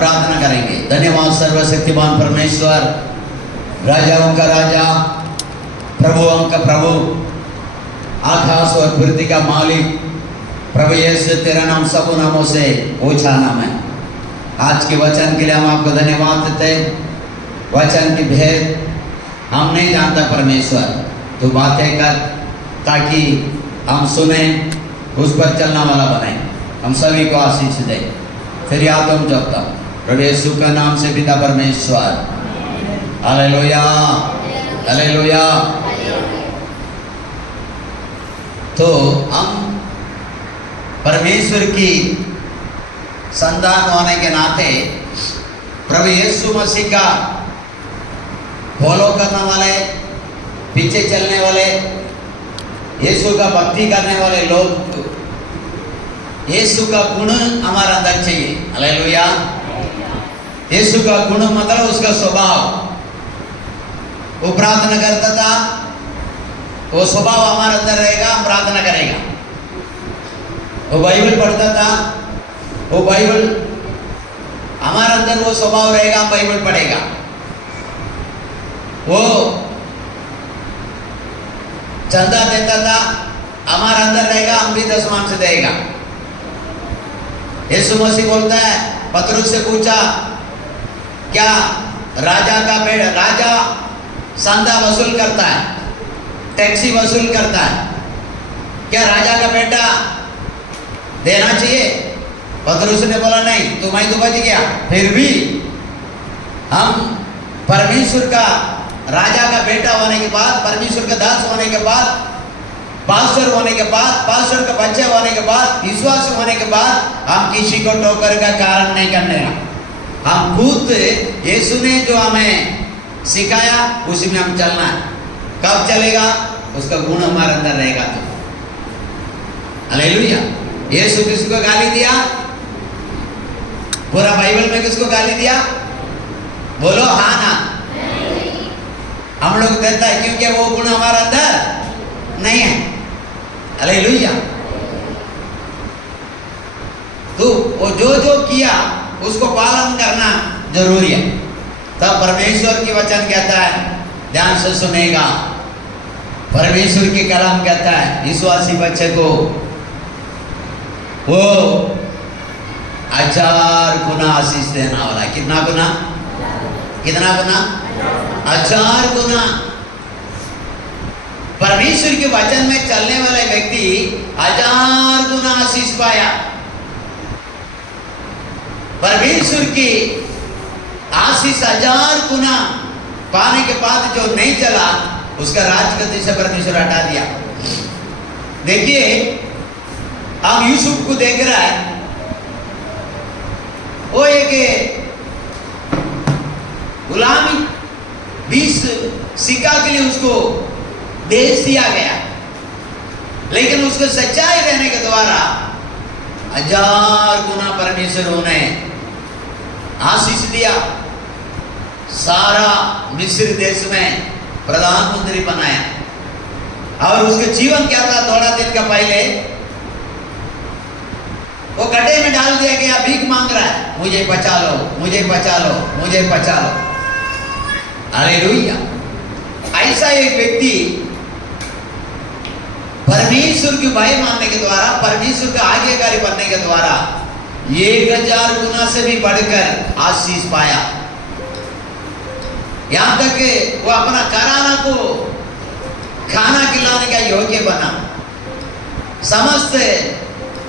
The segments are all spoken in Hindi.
प्रार्थना करेंगे। धन्यवाद सर्वशक्तिमान परमेश्वर, राजाओं का राजा, प्रभुओं का प्रभु, आकाश और पृथ्वी का मालिक, प्रभु यीशु तेरा नाम सब नामों से ऊंचा नाम है। आज के वचन के लिए हम आपको धन्यवाद देते हैं। वचन की भेद हम नहीं जानता परमेश्वर, तो बातें कर ताकि हम सुने, उस पर चलने वाला बने। हम सभी को आशीष दे। फिर याद हम जब तक प्रभु यीशु का नाम से पिता परमेश्वर, हालेलुया हालेलुया। तो हम परमेश्वर की संतान होने के नाते प्रभु यीशु मसीह का फॉलो करने वाले, पीछे चलने वाले, यीशु का भक्ति करने वाले लोग, यीशु का गुण हमारे अंदर चाहिए। हालेलुया। यीशु का गुण मतलब उसका स्वभाव। वो प्रार्थना करता था, वो स्वभाव हमारे अंदर रहेगा, हम प्रार्थना करेगा। वो बाइबल पढ़ता था, वो बाइबल हमारे अंदर वो स्वभाव रहेगा, हम बाइबल पढ़ेगा। वो चंदा देता था, हमारे अंदर रहेगा, हम भी दसवां से देगा। यीशु मसीह बोलता है, पतरस से पूछा, क्या राजा का बेटा, राजा चंदा वसूल करता है, टैक्सी वसूल करता है, क्या राजा का बेटा देना चाहिए? पतरस ने बोला नहीं, तुम्हें तो बच गया। फिर भी हम परमेश्वर का राजा का बेटा होने के बाद, परमेश्वर का दास होने के बाद, पास्टर होने के बाद, पास्टर का बच्चा होने के बाद, विश्वास होने के बाद, हम किसी को ठोकर का कारण नहीं करने का। हम खुद यीशु ने जो हमें सिखाया उसी में हम चलना है। कब चलेगा? उसका गुण हमारे अंदर रहेगा तो। हालेलुया। यीशु किसको गाली दिया? पूरा बाइबल में किसको गाली दिया? बोलो हाँ ना। हम लोग देता है क्योंकि वो गुण हमारे अंदर नहीं है। हालेलुया। तो वो जो जो किया उसको पालन करना जरूरी है। तब परमेश्वर की वचन कहता है ध्यान से सुनेगा। परमेश्वर की कलाम कहता है विश्वासी बच्चे को वो 1000 गुना आशीष देना वाला। कितना गुना? कितना गुना? 1000 गुना। परमेश्वर के वचन में चलने वाले व्यक्ति 1000 गुना आशीष पाया। परमेश्वर की आशीष 1000 गुना पाने के बाद जो नहीं चला, उसका राजगद्दी से परमेश्वर हटा दिया। देखिए, अब यूसुफ को देख रहा है, वो एक गुलामी 20 सिक्का के लिए उसको बेच दिया गया, लेकिन उसको सच्चाई रहने के द्वारा 1000 गुना परमेश्वर उन्हें आशीष दिया। सारा मिस्र देश में प्रधानमंत्री बनाया। और उसका जीवन क्या था? थोड़ा दिन का पहले वो गड्ढे में डाल दिया गया, भीख मांग रहा है, मुझे बचा लो, मुझे बचा लो, मुझे बचा लो। हालेलुया। ऐसा एक व्यक्ति परमेश्वर की भय मानने के द्वारा, परमेश्वर का आज्ञाकारी बनने के द्वारा 1000 गुना से भी बढ़कर आशीष पाया। यहां तक कि वो अपना घराना को खाना खिलाने का योग्य बना। समस्त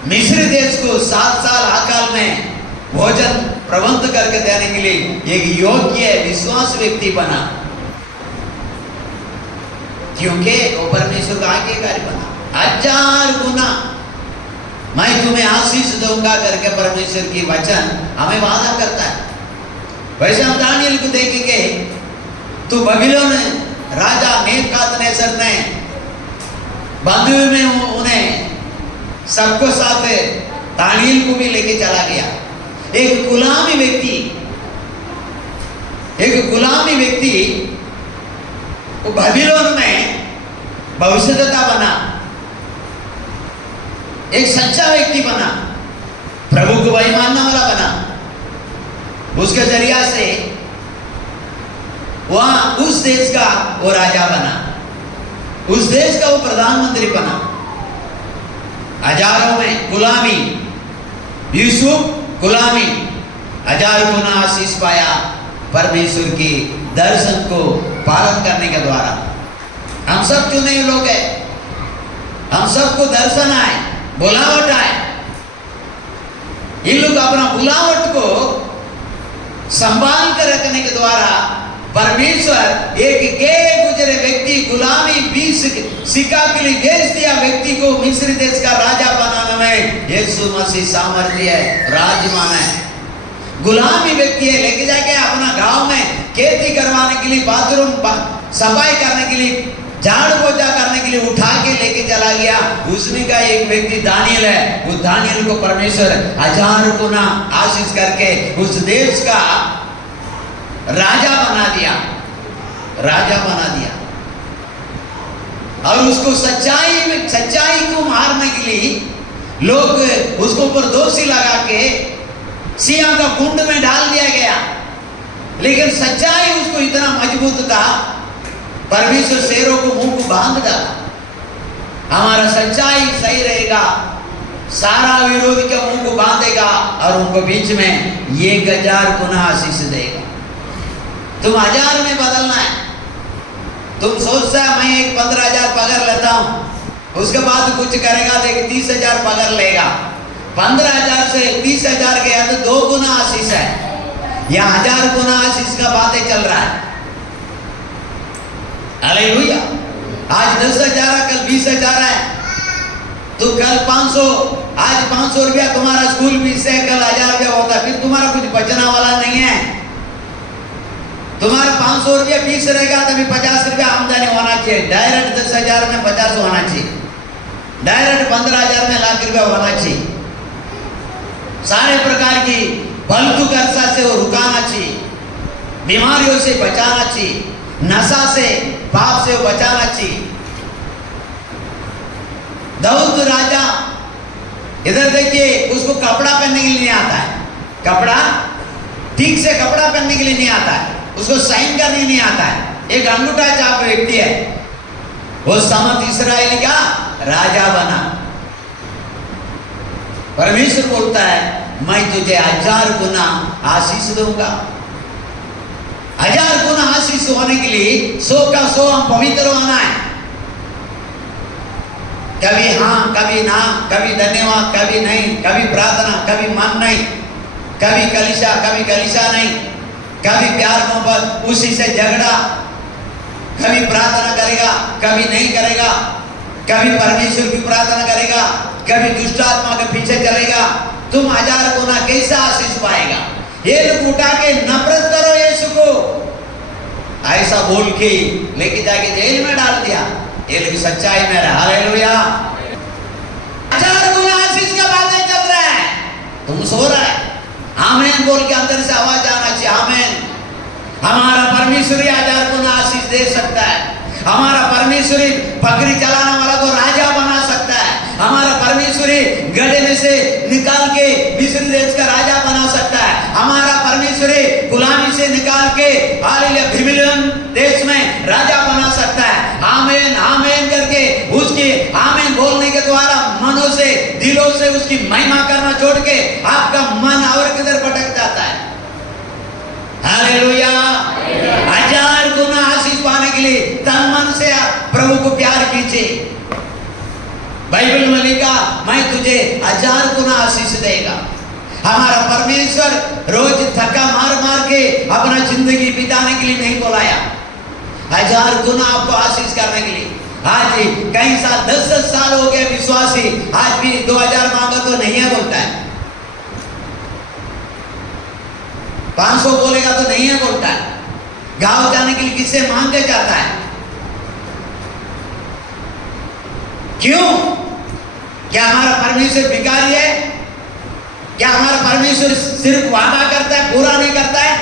मिस्र देश को 7 साल अकाल में भोजन प्रबंध करके देने के लिए एक योग्य विश्वास व्यक्ति बना, क्योंकि वो परमेश्वर का आज्ञाकारी बना। 1000 गुना मैं तुम्हें आशीष दूंगा करके परमेश्वर की वचन हमें वादा करता है। वैसे हम दानियल को देखेंगे तो बबीलोन राजा नेबूकदनेस्सर ने बंधुए में उन्हें सबको साथ दानियल को भी लेके चला गया। एक गुलामी व्यक्ति वो बबीलोन में भविष्यद्वक्ता बना, एक सच्चा व्यक्ति बना, प्रभु को वही मानने वाला बना। उसके जरिया से वहां उस देश का वो राजा बना, उस देश का वो प्रधानमंत्री बना। हजारों में गुलामी, यूसुफ गुलामी, 1000 गुना आशीष पाया परमेश्वर की दर्शन को पालन करने के द्वारा। हम सब चुने हुए लोग हैं, हम सबको दर्शन आए, बुलावट आए। इन लोग अपना बुलावट को संभाल कर रखने के द्वारा परमेश्वर एक गए गुजरे व्यक्ति, गुलामी 20 सिक्का के लिए बेच दिया व्यक्ति को मिस्र देश का राजा बनाने में यीशु मसीह सामर्थ्य है, राजमान है। गुलामी व्यक्ति है, लेके जाके अपना गांव में खेती करवाने के लिए, बाथरूम सफाई करने के लिए, झाड़ पोछा करने के लिए उठा के लेके चला गया। उसमें का एक व्यक्ति दानियल है, उस दानियल को परमेश्वर 1000 गुना आशीष करके उस देश का राजा बना दिया, राजा बना दिया। और उसको सच्चाई को मारने के लिए लोग उसको ऊपर दोषी लगा के सिंह का कुंड में डाल दिया गया। लेकिन सच्चाई उसको इतना मजबूत था, परमेश्वर शेरों को मुंह को बांध डाला। हमारा सच्चाई सही रहेगा, सारा विरोधी के मुंह को बांधेगा और उनको बीच में 1000 गुना आशीष देगा। तुम 1000 में बदलना है। तुम सोचता है मैं एक 15,000 पगार लेता हूं, उसके बाद कुछ करेगा तो 30,000 पगार लेगा। 15,000 से 30,000 के अंदर 2 गुना आशीष है, या 1000 गुना आशीष का बातें चल रहा है। हालेलुया। आज 10,000 है, कल 20,000 है, तो कल 500, आज 500 रुपया तुम्हारा स्कूल फीस है, कल 1000 रुपया होता है, फिर तुम्हारा कुछ बचना वाला नहीं है। तुम्हारा 500 रुपया फीस रहेगा तभी 50 रुपया आमदनी होना चाहिए। डायरेक्ट 10,000 में 50 होना चाहिए, डायरेक्ट 15,000 में लाख रुपया होना चाहिए। सारे प्रकार की फालतू खर्चा से वो रुकाना चाहिए, बीमारियों से बचाना चाहिए, नशा से, पाप से वो बचाना चाहिए। दाऊद राजा, इधर देखिए, उसको कपड़ा पहनने के लिए नहीं आता है, कपड़ा ठीक से कपड़ा पहनने के लिए नहीं आता है, उसको साइन करने नहीं आता है। एक अंगूठा छाप व्यक्ति है, वो समत इस्राएल का राजा बना। परमेश्वर बोलता है मैं तुझे 1000 गुना आशीष दूंगा। 1000 गुना आशीष होने के लिए 100 का 100 हम पवित्र होना है। कभी हाँ, कभी ना, कभी धन्यवाद, कभी नहीं, कभी प्रार्थना, कभी मन नहीं, कभी कलिशा, कभी कलिशा नहीं, कभी प्यार मोहब्बत, उसी से झगड़ा, कभी प्रार्थना करेगा, कभी नहीं करेगा, कभी परमेश्वर की प्रार्थना करेगा, कभी दुष्ट आत्मा के पीछे चलेगा। तुम 1000 गुना कैसा आशीष पाएगा? ये लोग उठा के नफरत करो यीशु को, ऐसा बोल के लेके जाके जेल में डाल दिया। ये लोग सच्चाई में रहा। हालेलुया। 1000 गुना आशीष का बातें चल रहा है, तुम सो रहा है। आमीन बोल के अंदर से आवाज आना चाहिए, आमीन। हमारा परमेश्वरी 1000 गुना आशीष दे सकता है। हमारा परमेश्वरी बकरी चलाने वाला को राजा बना सकता है। हमारा परमेश्वरी गड्ढे में से निकाल के मिस्र देश का राजा बना सकता है। हमारा परमेश्वरी गुलामी से निकाल के हालेलुया बेबीलोन देश में राजा बना सकता है। आमीन आमीन करके उसकी आमीन बोलने के द्वारा मनों से, दिलों से उसकी महिमा करना छोड़ के आपका मन और किधर भटक जाता है। हालेलुया। 1000 गुना आशीष पाने के लिए तन मन से प्रभु को प्यार कीजिए। बाइबल में लिखा मैं तुझे 1000 गुना आशीष देगा। हमारा परमेश्वर रोज थका मार मार के अपना जिंदगी बिताने के लिए नहीं बुलाया, 1000 गुना आपको आशीष करने के लिए। आज कई साल 10 साल हो गए विश्वासी, आज भी 2000 मांगा तो नहीं है बोलता है, 500 बोलेगा तो नहीं है बोलता है। गांव जाने के लिए किससे मांग के जाता है? क्यों? क्या हमारा परमेश्वर भिखारी है? क्या हमारा परमेश्वर सिर्फ वादा करता है, पूरा नहीं करता है?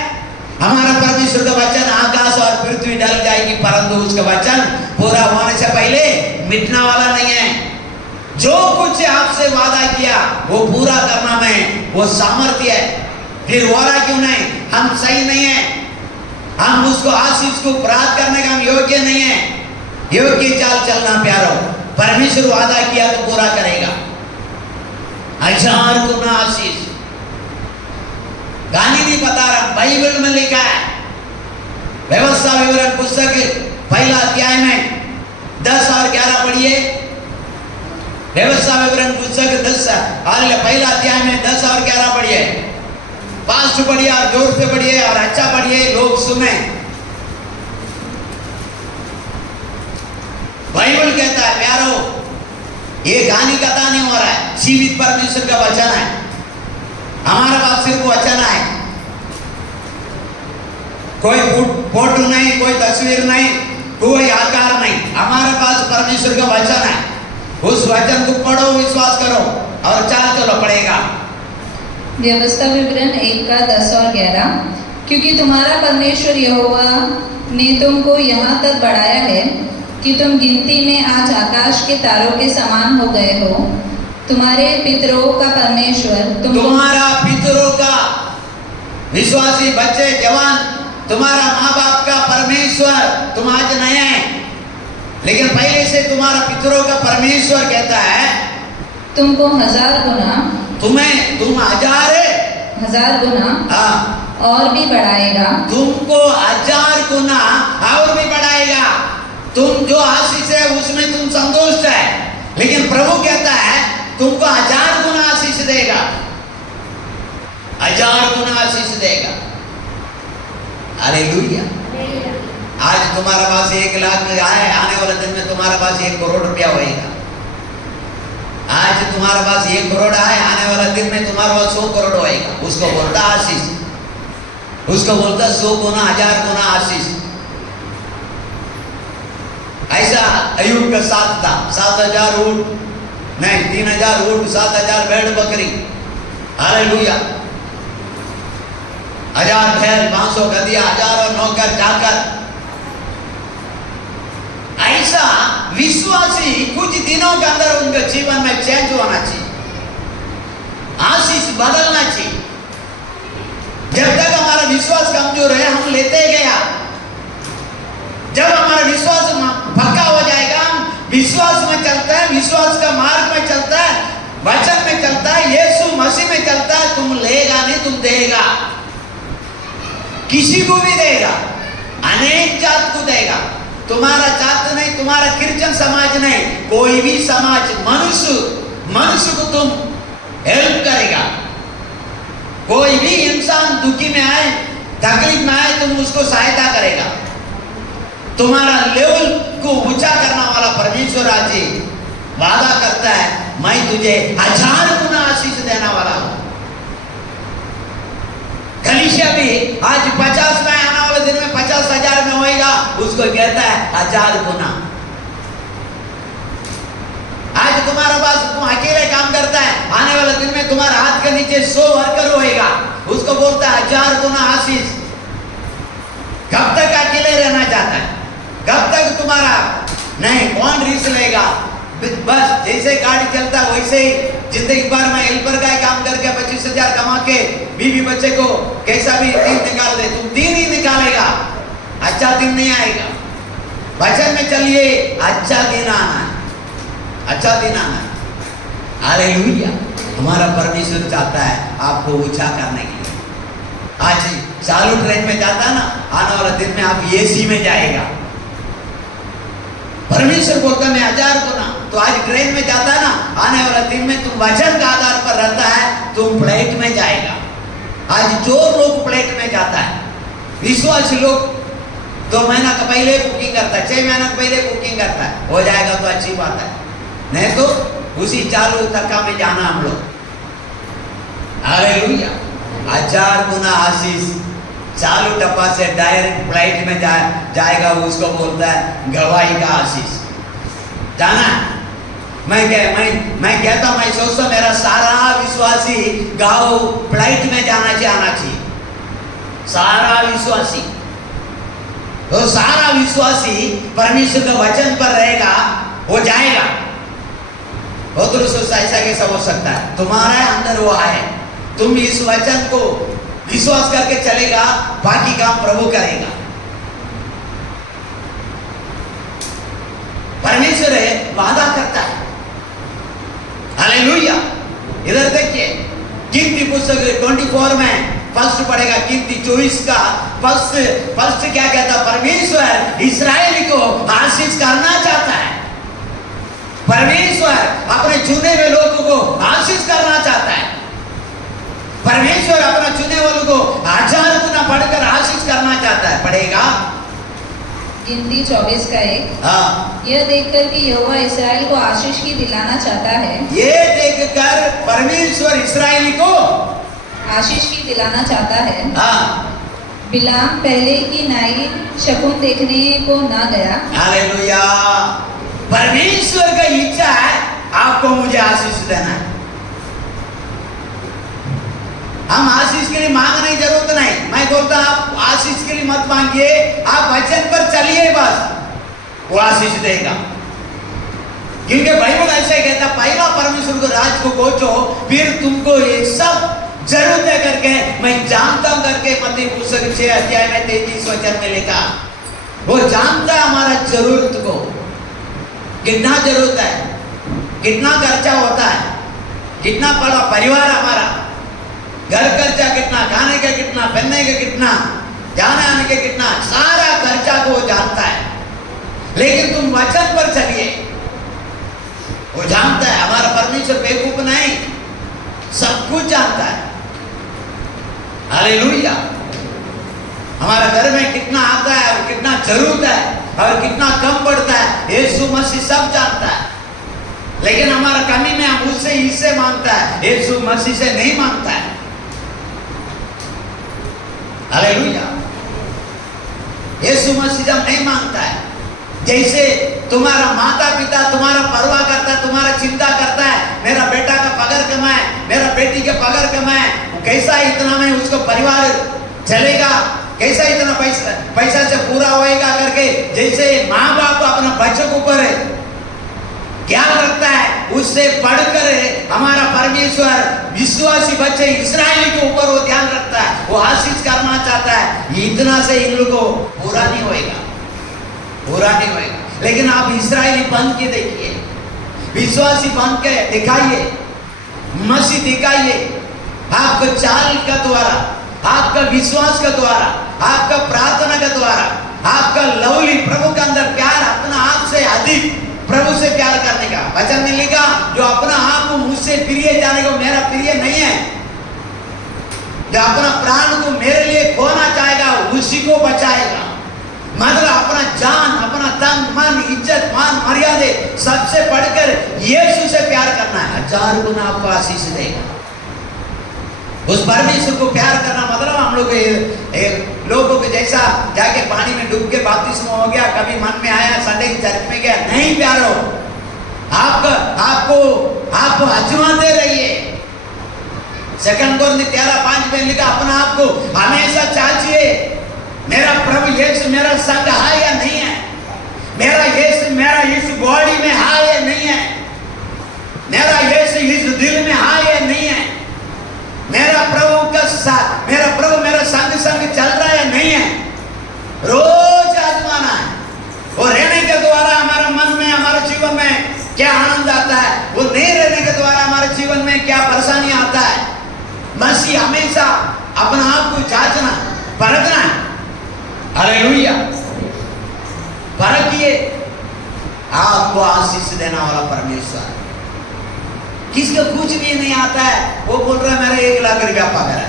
हमारा परमेश्वर का वचन आकाश और पृथ्वी डल जाएगी, परंतु उसका वचन पूरा होने से पहले मिटने वाला नहीं है। जो कुछ आपसे वादा किया वो पूरा करना में वो सामर्थ्य है। फिर हो रहा क्यों नहीं? हम सही नहीं है, हम उसको आशीष को प्राप्त करने का हम योग्य नहीं है। योग्य चाल चलना प्यारो, परमेश्वर वादा किया तो पूरा करेगा। 1000 गुना आशीष। गानी नहीं बता रहा, बाइबल में लिखा है। व्यवस्था विवरण पुस्तक पहला अध्याय में 10 और 11 पढ़िए। व्यवस्था विवरण पुस्तक 10 पहला अध्याय में 10 और 11 पढ़िए। फास्ट पढ़िए और जोर से पढ़िए और अच्छा पढ़िए, लोग सुने। बाइबल कहता है प्यारो, ये कहानी कथा नहीं हो रहा है, जीवित परमेश्वर का वचन है। हमारे पास सिर्फ वचन है, कोई फोटो नहीं, कोई तस्वीर नहीं, कोई आकार नहीं। हमारे पास परमेश्वर का वचन है। उस वचन को पढ़ो, विश्वास करो और चाल चलो, पड़ेगा। व्यवस्था विवरण 1 का 10 और 11। क्योंकि तुम्हारा परमेश्वर यहोवा ने तुमको यहाँ तक बढ़ाया है कि तुम गिनती में आज आकाश के तारों के समान हो गए हो। तुम्हारे पितरों का परमेश्वर तुम्हारा पितरों का, विश्वासी बच्चे जवान, तुम्हारा माँ बाप का परमेश्वर तुम आज नए हैं, लेकिन पहले से तुम्हारा पितरों का परमेश्वर कहता है तुमको 1000 गुना, तुम 1000 गुना और भी बढ़ाएगा। तुमको 1000 गुना और भी बढ़ाएगा। तुम जो आशीष है उसमें तुम संतुष्ट है, लेकिन प्रभु कहता है तुमको 1000 गुना आशीष देगा। 1000 गुना आशीष देगा। हालेलुया। आज तुम्हारे पास 1 लाख आए, आने वाले दिन में तुम्हारे पास 1 करोड़ रुपया होएगा। आज तुम्हारे पास 1 करोड़ आए, आने वाले दिन में तुम्हारे पास 100 करोड़ होएगा। उसको बोलता आशीष, उसको बोलता 100 गुना 1000 गुना आशीष। ऐसा अयूब का साथ था, 7000 ऊंट नहीं, 3000 ऊंट, 7000 भेड़ बकरी। हालेलुया। 1000 बैल, 500 गधिया, 1000 नौकर चाकर। ऐसा विश्वासी कुछ दिनों के अंदर उनके जीवन में चेंज होना चाहिए, आशीष बदलना चाहिए। जब तक हमारा विश्वास कमजोर है हम लेते गया। जब हमारा विश्वास पक्का हो जाएगा, हम विश्वास में चलता है, विश्वास का मार्ग में चलता है, वचन में चलता है, यीशु मसीह में चलता है, तुम लेगा नहीं, तुम देगा। किसी को भी देगा, अनेक जात को देगा। तुम्हारा जात नहीं, तुम्हारा क्रिश्चियन समाज नहीं, कोई भी समाज, मनुष्य को तुम हेल्प करेगा। कोई भी इंसान दुखी में आए, तकलीफ में आए, तुम उसको सहायता करेगा। तुम्हारा लेवल को ऊंचा करने वाला परमेश्वर आज वादा करता है, मैं तुझे 1000 गुना आशीष देने वाला हूं। कलीसिया भी आज 50 में, आने वाले दिन में 50,000 में होएगा, उसको कहता है 1000 गुना। आज तुम्हारे पास, तुम अकेले काम करता है, आने वाले दिन में तुम्हारे हाथ के नीचे 100 वर्कर होएगा, उसको बोलता है 1000 गुना आशीष। कब तक अकेले रहना चाहता है? कब तक तुम्हारा नहीं, कौन रिस्क लेगा? बस जैसे गाड़ी चलता है वैसे ही जिंदगी भर में हेल्पर का काम करके 25,000 कमा के बीवी बच्चे को कैसा भी दिन निकाल दे, तुम दिन ही निकालेगा, अच्छा दिन नहीं आएगा। वचन में चलिए, अच्छा दिन आना है, अच्छा दिन आना है। हालेलुया। हमारा परमेश्वर चाहता है आपको ऊंचा करने के लिए। आज चालू ट्रेन में जाता है ना, आने वाले दिन में आप एसी में जाएगा। परमेश्वर बोलता है मैं 1000 गुना। तो आज ट्रेन में जाता है ना, आने वाले दिन में तुम वचन का आधार पर रहता है, तुम फ्लाइट में जाएगा। आज चोर लोग फ्लाइट में जाता है, विश्वासी लोग 2 महीना का पहले बुकिंग करता है, 6 महीना पहले बुकिंग करता है। हो जाएगा तो अच्छी बात है, नहीं तो उसी चालू तक्का में जाना हम लोग। हालेलुया। 1000 गुना आशीष चालू टप्पा से डायरेक्ट फ्लाइट में जाएगा, उसको बोलता है गवाही का आशीष। जाना मैं कहता हूं, मैं सोचता मेरा सारा विश्वासी गांव फ्लाइट में जाना चाहिए, आना चाहिए। सारा विश्वासी, तो सारा विश्वासी परमेश्वर के वचन पर रहेगा, वो जाएगा। वो तो ऐसा कैसा हो सकता है? तुम्हारे अंदर वो है, तुम इस वचन को विश्वास करके चलेगा, बाकी काम प्रभु करेगा। परमेश्वर है, वादा करता है। हालेलुया। इधर देखिए, कीर्ति पुस्तक 24 में फर्स्ट पढ़ेगा, कीर्ति 24 का फर्स्ट क्या कहता? परमेश्वर इस्राएल को आशीष करना चाहता है। परमेश्वर अपने चुने हुए लोगों को आशीष करना चाहता है। परमेश्वर अपना चुने वालों को 1000 गुना बढ़कर आशीष करना चाहता है। पढ़ेगा गिनती 24 का 1। हाँ, यह देखकर कि यहोवा इस्राएल को आशीष की दिलाना चाहता है, ये देखकर परमेश्वर इस्राएली को आशीष की दिलाना चाहता है, हाँ, बिलाम पहले की नाई शकुन देखने को ना गया। हालेलुया। परमेश्वर का इच्छा है आपको मुझे आशीष देना है। हम आशीष के लिए मांगने की जरूरत नहीं। मैं बोलता आप आशीष के लिए मत मांगिए, आप वचन पर चलिए, बस वो आशीष देगा। क्योंकि बाइबल ऐसा ही कहता, पहला परमेश्वर को राज को खोजो, फिर तुमको ये सब जरूरत है करके मैं जानता हूं करके मत्ती पुस्तक 6 अध्याय में 33 वचन में लिखा। वो जानता है हमारा जरूरत को, कितना जरूरत है, कितना खर्चा होता है, कितना बड़ा परिवार हमारा, घर खर्चा कितना, खाने का कितना, पहनने का कितना, जाने आने का कितना, सारा खर्चा को वो जानता है। लेकिन तुम वचन पर चलिए, वो जानता है। हमारा परमेश्वर बेवकूफ नहीं, सब कुछ जानता है। हालेलुया। हमारा घर में कितना आता है और कितना जरूरत है और कितना कम पड़ता है, यीशु मसीह सब जानता है। लेकिन हमारा कमी में हम उससे इससे मांगता है, यीशु मसीह से नहीं मांगता है। हालेलुया। यीशु मसीह जब नहीं मांगता है, जैसे तुम्हारा माता पिता तुम्हारा परवाह करता है, तुम्हारा चिंता करता है, मेरा बेटा का पगार कमाए, मेरा बेटी का पगार कमाए, कैसा इतना में उसको परिवार चलेगा, कैसा इतना पैसा से पूरा होएगा करके, जैसे माँ बाप अपना बच्चों के ऊपर ज्ञान रखता है, उससे बढ़कर हमारा परमेश्वर विश्वासी बच्चे इस्राएल के ऊपर वो ध्यान रखता है, वो आशीष करना चाहता है। इतना से इन लोगों को पूरा नहीं होएगा, पूरा नहीं होएगा। लेकिन आप इस्राएली बन के देखिए, विश्वासी बन के दिखाइए, मसीह दिखाइए। आपका चाल का द्वारा, आपका विश्वास का द्वारा, आपका प्रार्थना का द्वारा, आपका लवली प्रभु के अंदर प्यार, अपना आप से अधिक प्रभु से प्यार करने का वचन में लिखा, जो अपना आप को मुझसे प्रिय जाने को मेरा प्रिय नहीं है, जो अपना प्राण को मेरे लिए खोना चाहेगा उसी को बचाएगा। मतलब अपना जान, अपना तन मन इज्जत मान मर्यादे सबसे बढ़कर यीशु से प्यार करना है, 1000 गुना आपको आशीष देगा। उस परमेश्वर को प्यार करना मतलब हम लोगों को जैसा जाके पानी में डूब के बपतिस्मा हो गया, कभी मन में आया संडे की चर्च में गया, नहीं प्यारो। आप आजमाते रहिए। 2 कोरिन्थियों 13:5 में लिखा, अपना आप को हमेशा चाहिए, मेरा प्रभु यीशु मेरा संग है या नहीं है, मेरा यीशु मेरा इस बॉडी में है या नहीं है, मेरा यीशु इस दिल में है या नहीं है, मेरा प्रभु मेरा संग चल रहा है या नहीं है। रोज आजमाना है। वो रहने के द्वारा हमारा मन में, हमारे जीवन में क्या आनंद आता है, वो नहीं रहने के द्वारा हमारे जीवन में क्या परेशानी आता है। मसीह हमेशा अपना आप को जांचना, परखना है। हालेलुया। परखिए, आपको आशीष देना वाला परमेश्वर। किसको कुछ भी नहीं आता है, वो बोल रहा है मेरा 1 लाख रुपया पगार है।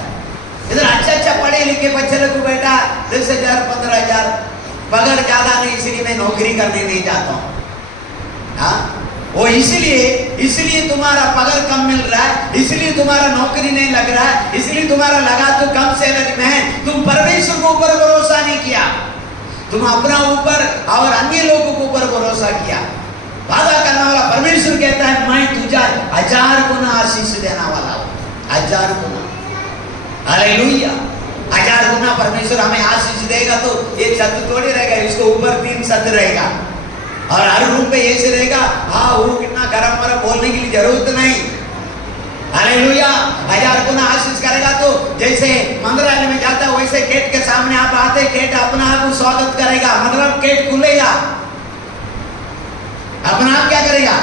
इधर अच्छा पढ़े लिखे बच्चे लोग को बेटा 10,000 15,000 पगार ज्यादा नहीं, इसलिए मैं नौकरी करने नहीं जाता हूँ। हाँ, वो इसलिए तुम्हारा पगार कम मिल रहा है, इसलिए तुम्हारा नौकरी नहीं लग रहा है, इसलिए तुम्हारा लगा तो कम सैलरी में है। तुम परमेश्वर के ऊपर भरोसा नहीं किया, तुम अपना ऊपर और अन्य लोगों के ऊपर भरोसा किया। वादा करने वाला परमेश्वर कहता है, मैं तुझे 1000 गुना आशीष देना वाला हूं, 1000 गुना। हालेलुया। 1000 गुना परमेश्वर हमें आशीष देगा तो ये छत थोड़ी रहेगा, इसको ऊपर 3 छत रहेगा और हर रूम पे ऐसे रहेगा। हाँ, वो कितना गरम बोलने के लिए जरूरत नहीं। हालेलुया। 1000 गुना आशीष करेगा तो जैसे मंदिरालय में जाता है वैसे गेट के सामने आप आते, गेट अपना आप स्वागत करेगा, मतलब गेट खुलेगा, अपना आप क्या करेगा,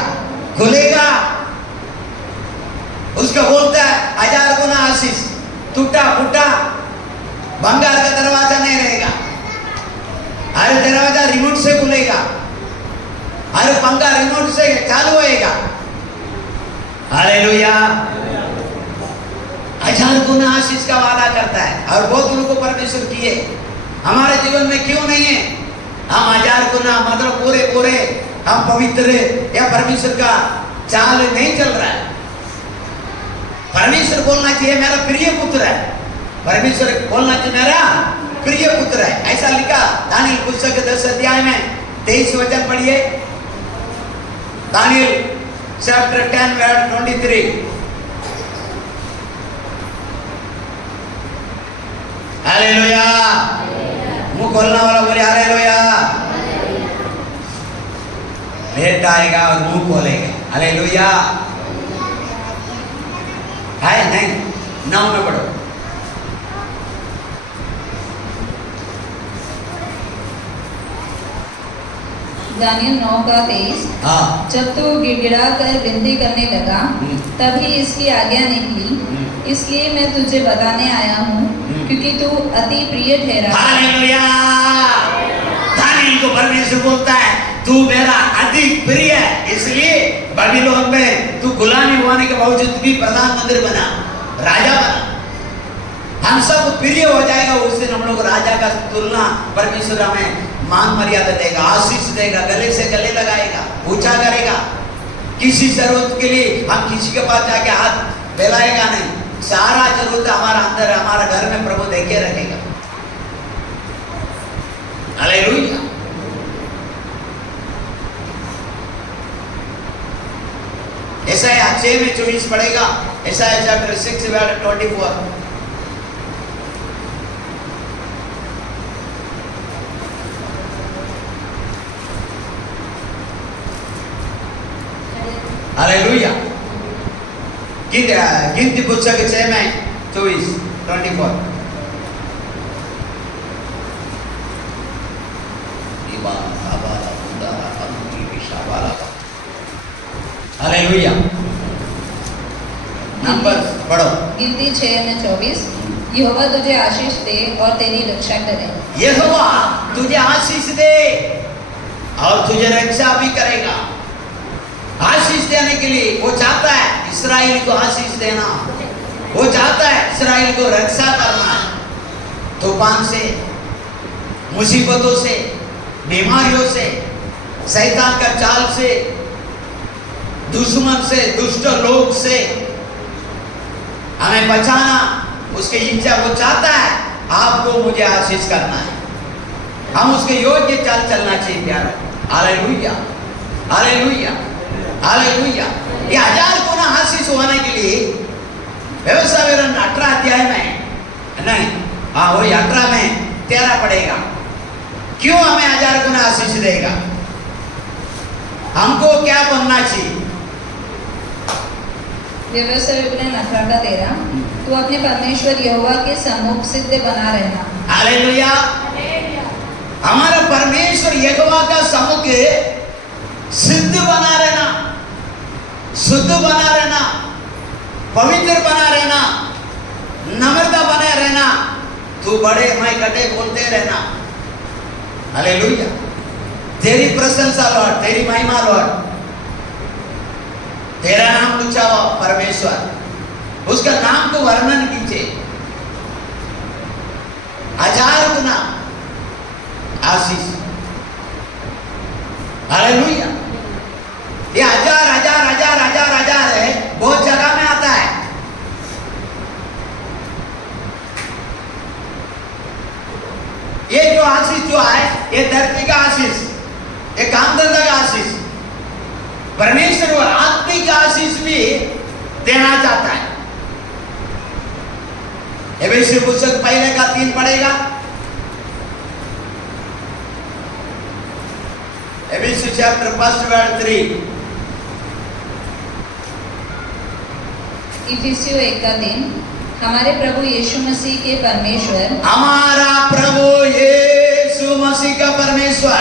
खुलेगा। उसको बोलता है 1000 गुना आशीष। टूटा फूटा भंगार का दरवाजा नहीं रहेगा, अरे दरवाजा रिमोट से खुलेगा, अरे पंखा रिमोट से चालू होएगा। हालेलुया। 1000 गुना आशीष का वादा करता है और बहुत लोगों को परमेश्वर किए। हमारे जीवन में क्यों नहीं है? हम 1000 गुना मतलब पूरे पूरे हम पवित्र या परमेश्वर का चाल नहीं चल रहा है। परमेश्वर बोलना चाहिए मेरा प्रिय पुत्र है, परमेश्वर बोलना चाहिए मेरा प्रिय पुत्र है। ऐसा लिखा दानियल पुस्तक के 10 अध्याय में 23 वचन पढ़िए। Daniel chapter 10 verse 23। हालेलुया। मुंह खोलना वाला बोले हालेलुया। लेट आएगा और मुंह खोलेगा। हालेलुया। है नहीं? 9 में पढ़ो। दानियल 9 का 23। हाँ। जब तू गिड़गिड़ा कर विनती करने लगा तभी इसकी आज्ञा निकली, इसलिए मैं तुझे बताने आया हूँ क्योंकि तू अति प्रिय ठहरा। हालेलुया। दानियल को परमेश्वर बोलता है तू मेरा अधिक प्रिय है, इसलिए बाबिलोन में तू गुलामी होने के बावजूद भी प्रधानमंत्री बना, राजा बना। हम सब प्रिय हो जाएगा उस दिन हम लोग राजा का तुलना परमेश्वर हमें मान मर्यादा देगा, आशीष देगा, गले से गले लगाएगा, ऊंचा करेगा। किसी जरूरत के लिए हम किसी के पास जाके हाथ फैलाएगा नहीं, सारा जरूरत हमारा अंदर हमारा घर में प्रभु देके रखेगा। हालेलुया। ऐसा है 6 में 24 पड़ेगा। ऐसा है चैप्टर 6 वर्स 24। हालेलुया। गिनती पुस्तक 6 में 24 24। हालेलुया। नंबर पढ़ो। गिनती 6 में 24। यहोवा तुझे आशीष दे और तेरी रक्षा करे। यहोवा तुझे आशीष दे और तुझे रक्षा भी करेगा। आशीष देने के लिए वो चाहता है इस्राएल को आशीष देना, वो चाहता है इस्राएल को रक्षा करना, तूफान से, मुसीबतों से, बीमारियों से, शैतान का चाल से, दुश्मन से, दुष्ट लोग से हमें बचाना उसकी इच्छा। वो चाहता है आपको मुझे आशीष करना है, हम उसके योग्य चाल चलना चाहिए प्यारो। हालेलुया। हालेलुया। हालेलुया। ये 1000 गुना आशीष होने के लिए व्यवस्था विवरण 18 अध्याय में नहीं, हाँ वही 18 में 13 पड़ेगा। क्यों हमें 1000 गुना आशीष देगा? हमको क्या बनना चाहिए? व्यवस्था विवरण 18 का 13। तू अपने परमेश्वर यहोवा के सम्मुख सिद्ध बना रहना। हालेलुया। हमारा परमेश्वर यहोवा का सम्मुख सिद्ध बना रहना, शुद्ध बना रहना, पवित्र बना रहना, नम्रता बने रहना, तू बड़े मैं घटे बोलते रहना। हालेलुया। तेरी प्रशंसा लॉर्ड, तेरी महिमा लॉर्ड, तेरा नाम ऊंचा हो परमेश्वर, उसका नाम को वर्णन कीजिए। 1000 गुना आशीष। हालेलुया। ये 1000 है, बहुत जगह में आता है। ये जो आशीष जो है ये धरती का आशीष, ये काम धंधा का आशीष, परमेश्वर और आत्मिक आशीष भी देना चाहता है। एफेसी पुस्तक 1 का 3 पढ़ेगा। एफेसी चैप्टर 1 वर्स 3। इफिसियों 1:3 हमारे प्रभु यीशु मसीह के परमेश्वर हमारा प्रभु यीशु मसीह का परमेश्वर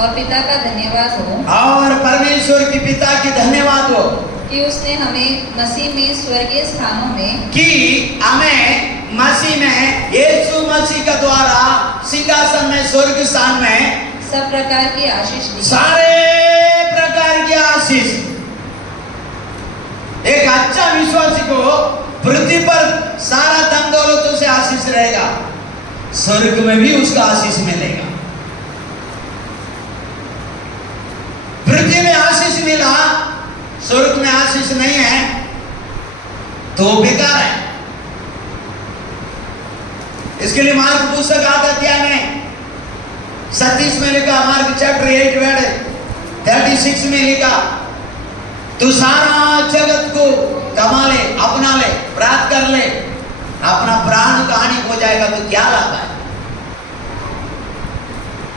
और पिता का धन्यवाद हो और परमेश्वर की पिता की धन्यवाद हो कि उसने हमें मसीह में स्वर्गीय स्थानों में कि हमें मसीह में यीशु मसीह का द्वारा सिंहासन में स्वर्ग स्थान में सब प्रकार की आशीष दी। सारे प्रकार की आशीष। एक अच्छा विश्वासी को पृथ्वी पर सारा धन दौलतों से आशीष रहेगा, स्वर्ग में भी उसका आशीष मिलेगा। पृथ्वी में आशीष मिला, स्वर्ग में आशीष नहीं है तो बेकार है। इसके लिए मार्ग पुस्तक आधा अध्याय में 37 में लिखा, मार्क चैप्टर 8 वर्ड 36 में लिखा, तू सारा जगत को कमा ले, अपना ले, प्राप्त कर ले, अपना प्राण का हानि हो जाएगा तो क्या लाभ है।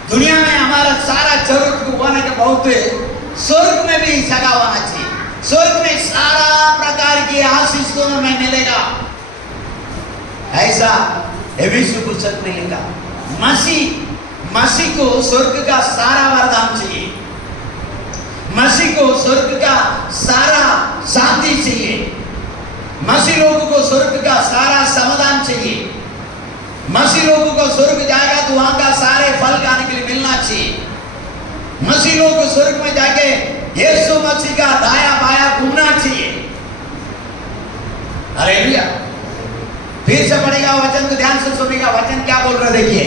दुनिया में हमारा सारा जरूरत को होने के बहुत, स्वर्ग में भी जगह होना चाहिए। स्वर्ग में सारा प्रकार की आशीष तो हमें मिलेगा। ऐसा एफिसियों पुस्तक में लिखा। मसीह को स्वर्ग का सारा वरदान चाहिए, मसीह को स्वर्ग का सारा शांति चाहिए, मसीह लोगों को स्वर्ग का सारा समाधान चाहिए, मसीह लोगों को स्वर्ग जाएगा तो वहां का सारे फल खाने के लिए मिलना चाहिए। मसीह लोगों को स्वर्ग में जाके यीशु मसीह का दाया बाया घूमना चाहिए। हालेलुया। फिर से पढ़ेगा वचन को, ध्यान से सुनेगा वचन क्या बोल रहा है। देखिए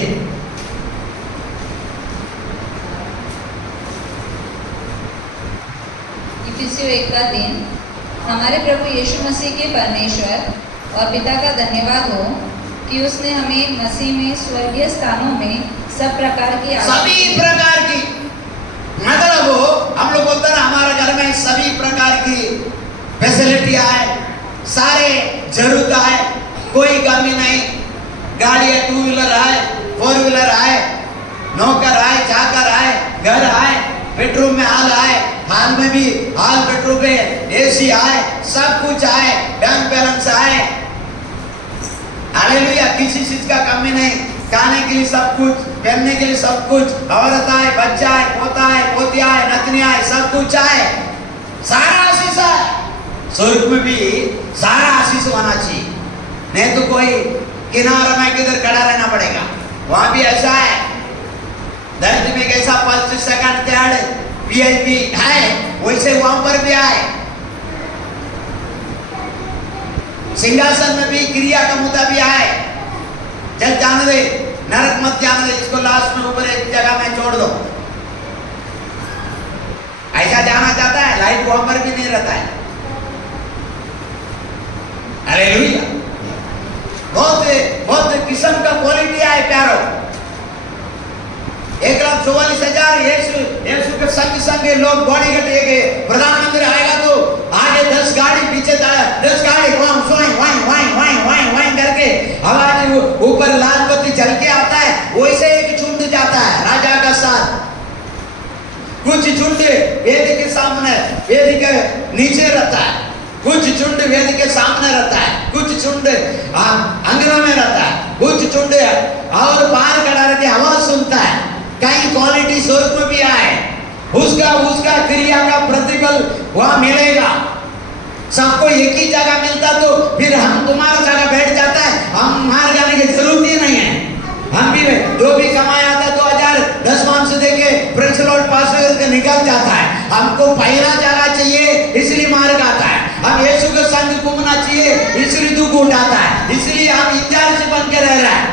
इफिसियों 1:3 हमारे प्रभु यीशु मसीह के परमेश्वर और पिता का धन्यवाद हो कि उसने हमें मसीह में स्वर्गीय स्थानों में सब प्रकार की सभी प्रकार की, मतलब वो हम लोग बोलते हैं हमारे घर में सभी प्रकार की फैसिलिटी आए, सारे जरूरत आए, कोई कमी नहीं। गाड़ी है, 2 व्हीलर आए, 4 व्हीलर आए, नौकर आए, चाकर आए, घर आए, बेडरूम में हाल आए, हाल में भी हाल बेडरूम में एसी आए, सब कुछ आए, बैंक बैलेंस आए। हालेलुया। किसी चीज का कमी नहीं, खाने के लिए सब कुछ, पहनने के लिए सब कुछ, औरत आए, बच्चा आए, पोता आए, पोती आए, नतनी आए, सब कुछ आए, सारा आशीष है। स्वर्ग में भी सारा आशीष होना चाहिए, नहीं तो कोई किनारा में किधर खड़ा रहना पड़ेगा। वहां भी ऐसा है, धरती में कैसा फर्स्ट सेकंड थर्ड वीआईपी है, वैसे वहां पर भी आए। सिंहासन में भी क्रिया का मुद्दा भी आए। चल जाने दे, नरक मत जाने दे, इसको लास्ट में ऊपर एक जगह में छोड़ दो। ऐसा जाना चाहता है, लाइफ वहां पर भी नहीं रहता है। हालेलुया। बहुत किस्म का क्वालिटी आए प्यारो। 1,44,000 यीशु के संग लोग बॉडी के प्रधानमंत्री आएगा तो आगे 10 गाड़ी, पीछे 10 गाड़ी वाइन करके आवाज ऊपर लाल बत्ती जल के आता है, वैसे एक झुंड जाता है राजा का साथ। कुछ झुंड वेदी के सामने, वेदी के नीचे रहता है, कुछ झुंड वेदी के सामने रहता है, कुछ झुंड अंगना में रहता है, कुछ झुंड और बाहर खड़ा रह के आवाज सुनता है। कई क्वालिटी स्वर्ग में भी आए, उसका क्रिया का प्रतिफल वहां मिलेगा। सबको एक ही जगह मिलता तो फिर हम तुम्हारा जगह बैठ जाता है, हम मार जाने की जरूरत ही नहीं है। हम भी जो भी कमाया था 2,000 10 मांस देके प्रेस लॉर्ड पास करके निकल जाता है। हमको पहला जगह चाहिए, इसलिए मार्ग आता है। हम यीशु के संग घूमना चाहिए, इसलिए दुख उठाता है। इसलिए हम इंतजार से बन के रह रहा है,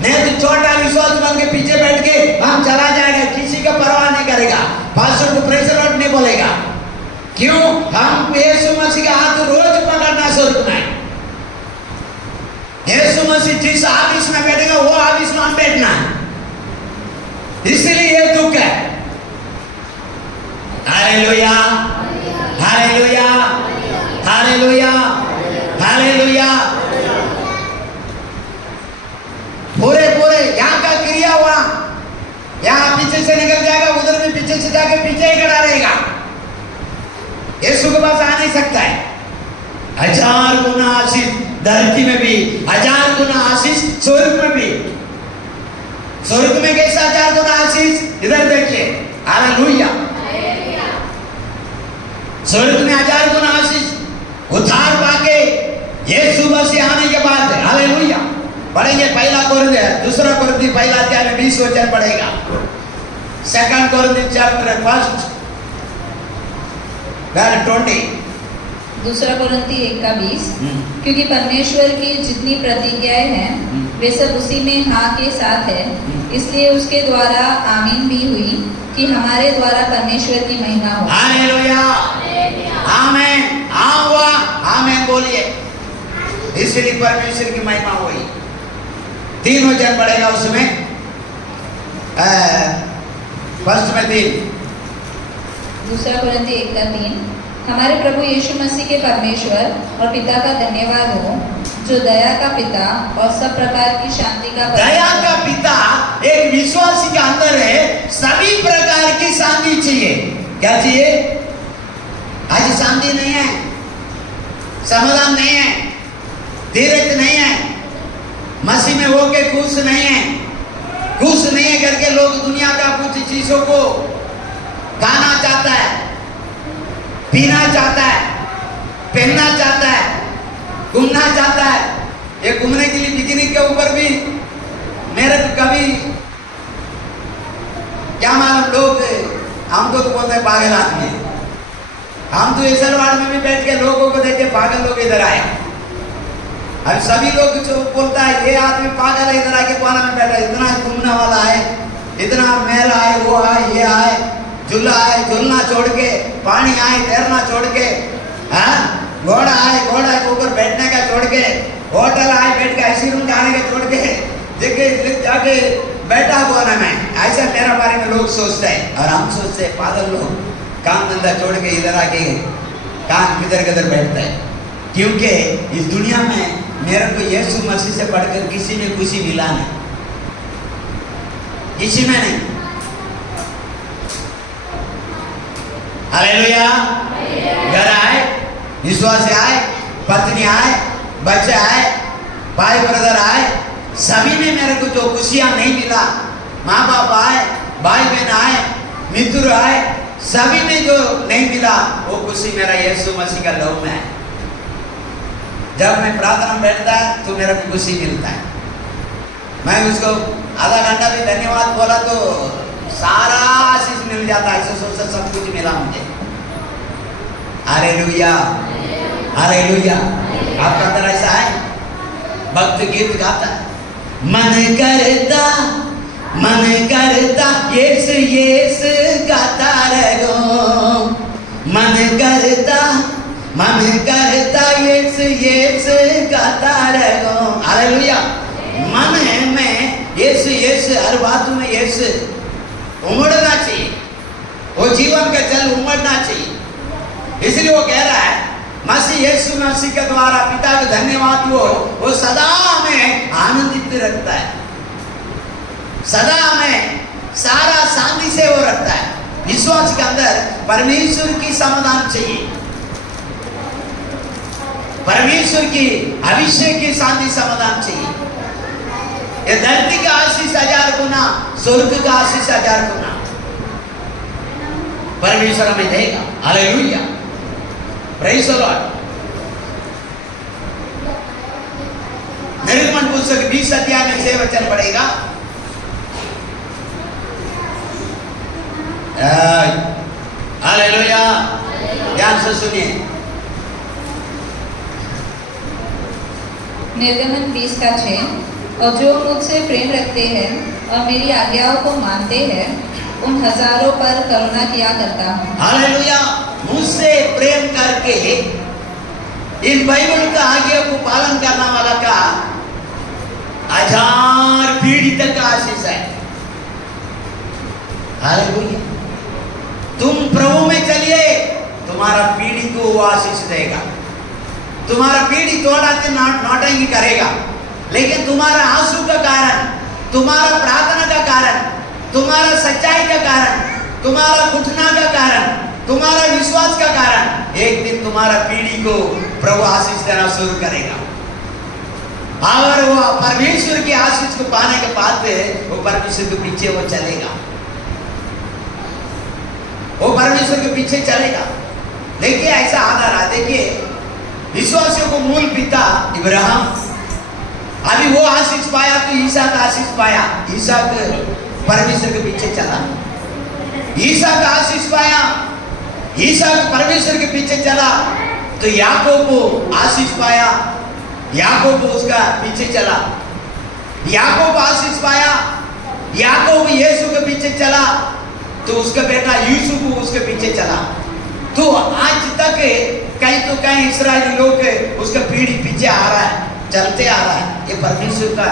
नहीं तो छोटा विश्वास बन के पीछे बैठ के हम चला जाएगा, किसी का परवाह नहीं करेगा, पास्टर को प्रेस लॉर्ड नहीं बोलेगा। क्यों? हम यीशु मसीह का हाथ रोज पकड़ना स्वर्ग में। यीशु मसीह जिस ऑफिस में बैठेगा वो ऑफिस में हम बैठना है, इसलिए ये दुख है। Hallelujah, hallelujah, hallelujah, hallelujah. पूरे यहाँ का क्रिया हुआ, यहाँ पीछे से निकल जाएगा, उधर भी पीछे से जाके पीछे ही खड़ा रहेगा। यीशु के पास आ नहीं सकता है। 1000 गुना आशीष धरती में भी, 1000 गुना आशीष स्वर्ग में भी। स्वर्ग में कैसा 1000 गुना आशीष? इधर देखिए, हालेलुया। स्वर्ग में 1000 गुना आशीष उद्धार पाके यीशु मसीह आने के बाद, हालेलुया। पढ़ेंगे पहला कोरिन्थियर, दूसरा कोरिन्थियर पहला अध्याय में 20 वचन पढ़ेगा। Second Corinthians chapter 1 verse 20। दूसरा कोरिन्थी 1:20, क्योंकि परमेश्वर की जितनी प्रतिज्ञाएं हैं वे सब उसी में हाँ के साथ है, इसलिए उसके द्वारा आमीन भी हुई कि हमारे द्वारा परमेश्वर की महिमा हो। हालेलुया, आमीन। हाँ हुआ, आमीन बोलिए। इसलिए परमेश्वर की महिमा हुई। 3 वचन पड़ेगा उसमें, फर्स्ट में 3। दूसरा कोरिन्थी 1:3, हमारे प्रभु यीशु मसीह के परमेश्वर और पिता का धन्यवाद हो, जो दया का पिता और सब प्रकार की शांति का दया का पिता एक विश्वासी के अंदर है। सभी प्रकार की शांति चाहिए। क्या चाहिए? आज शांति नहीं है, समाधान नहीं है, धीरज नहीं है, मसीह में होके खुश नहीं है। खुश नहीं है करके लोग दुनिया का कुछ चीजों को खाना चाहता है, पीना चाहता है, पहनना चाहता है, घूमना चाहता है। ये घूमने के लिए पिकनिक के ऊपर भी मेरे को कभी क्या मालूम, लोग हमको तो बोलते हैं पागल आदमी। हम तो इसलवाड़ में भी बैठ के लोगों को देखे पागल लोग इधर आए। अब सभी लोग जो बोलता है ये आदमी पागल है, इधर आके कोना में बैठा, इतना घूमने वाला है, इतना मेल आए, वो आए, ये आए, झूला आए, झूलना छोड़ के, पानी आए, तैरना छोड़ के, घोड़ा आए, घोड़ा के ऊपर बैठने का छोड़ के, होटल आए, बैठ के आइसक्रीम खाने का छोड़ के, जगह जाके बैठा कोना में। ऐसा मेरा बारे में लोग सोचते हैं, और हम सोचते हैं पागल लोग काम धंधा छोड़ के इधर आके काम किधर किधर बैठता है। क्योंकि इस दुनिया में मेरे को यीशु मसीह से पढ़कर किसी में खुशी मिला नहीं, किसी में नहीं। हालेलुया। घर आए, विश्वासी आए, पत्नी आए, बच्चे आए, भाई ब्रदर आए, सभी में मेरे को जो खुशियां नहीं मिला, माँ बाप आए, भाई बहन आए, मित्र आए, सभी में जो नहीं मिला वो खुशी मेरा यीशु मसीह का लव में है। जब मैं प्रार्थना में बैठता है तो मेरे को खुशी मिलता है। मैं उसको आधा घंटा भी धन्यवाद बोला तो सारा आशीष मिल जाता है। ऐसे सब कुछ मिला मुझे। Hallelujah, hallelujah. आपका अंदर ऐसा है? भक्त गीत गाता है, मन करता यीशु यीशु गाता रहो, मन करता यीशु यीशु गाता रहो। हालेलुया। मन में यीशु यीशु, हर बात में यीशु उमड़ना चाहिए, वो जीवन का जल उमड़ना चाहिए। इसलिए वो कह रहा है मसीह यीशु मसीह के द्वारा पिता का धन्यवाद हो, वो सदा हमें आनंदित रखता है, सदा हमें सारा शांति से वो रखता है। विश्वास के अंदर परमेश्वर की समाधान चाहिए, परमेश्वर की अभिषेक की शांति समाधान चाहिए। ये धरती का आशीष 1000 गुना, स्वर्ग का आशीष 1000 गुना परमेश्वर हमें देगा। Hallelujah, praise the Lord. निर्गमन पुस्तक 20 अध्याय में 6 वचन पढ़ेगा। हालेलुया, ध्यान से सुनिए। निर्गमन 20:6, और जो मुझसे प्रेम रखते हैं और मेरी आज्ञाओं को मानते हैं उन हजारों पर करुणा किया करता हूँ। हालेलुया। मुझसे प्रेम करके इन बाइबल का आज्ञा को पालन करने वाला का 1000 पीढ़ी तक का आशीष है। हालेलुया। तुम प्रभु में चलिए, तुम्हारा पीढ़ी को वो आशीष देगा। तुम्हारा पीढ़ी थोड़ा दिन नौटंकी करेगा, लेकिन तुम्हारा आंसू का कारण, तुम्हारा प्रार्थना का कारण, तुम्हारा सच्चाई का कारण, तुम्हारा घुटना का कारण, तुम्हारा विश्वास का कारण एक दिन तुम्हारा पीढ़ी को प्रभु आशीष देना शुरू करेगा। और वो परमेश्वर की आशीष को पाने के बाद वो परमेश्वर के पीछे वो चलेगा, वो परमेश्वर के पीछे चलेगा। देखिए ऐसा आधार है। देखिए विश्वासियों को मूल पिता इब्राहिम, अभी वो आशीष पाया तो ईसाक आशीष पाया, ईसाक परमेश्वर के पीछे चला। ईसाक आशीष पाया, ईसाक परमेश्वर के पीछे चला तो याकूब को आशीष पाया, याकूब उसका पीछे चला। याकूब आशीष पाया, याकूब यीशु के पीछे चला तो उसका बेटा यूसुफ उसके पीछे चला। तो आज तक कहीं तो कहीं इस्राएली लोग उसका पीढ़ी पीछे आ रहा है, चलते आ रहा है। ये परमेश्वर का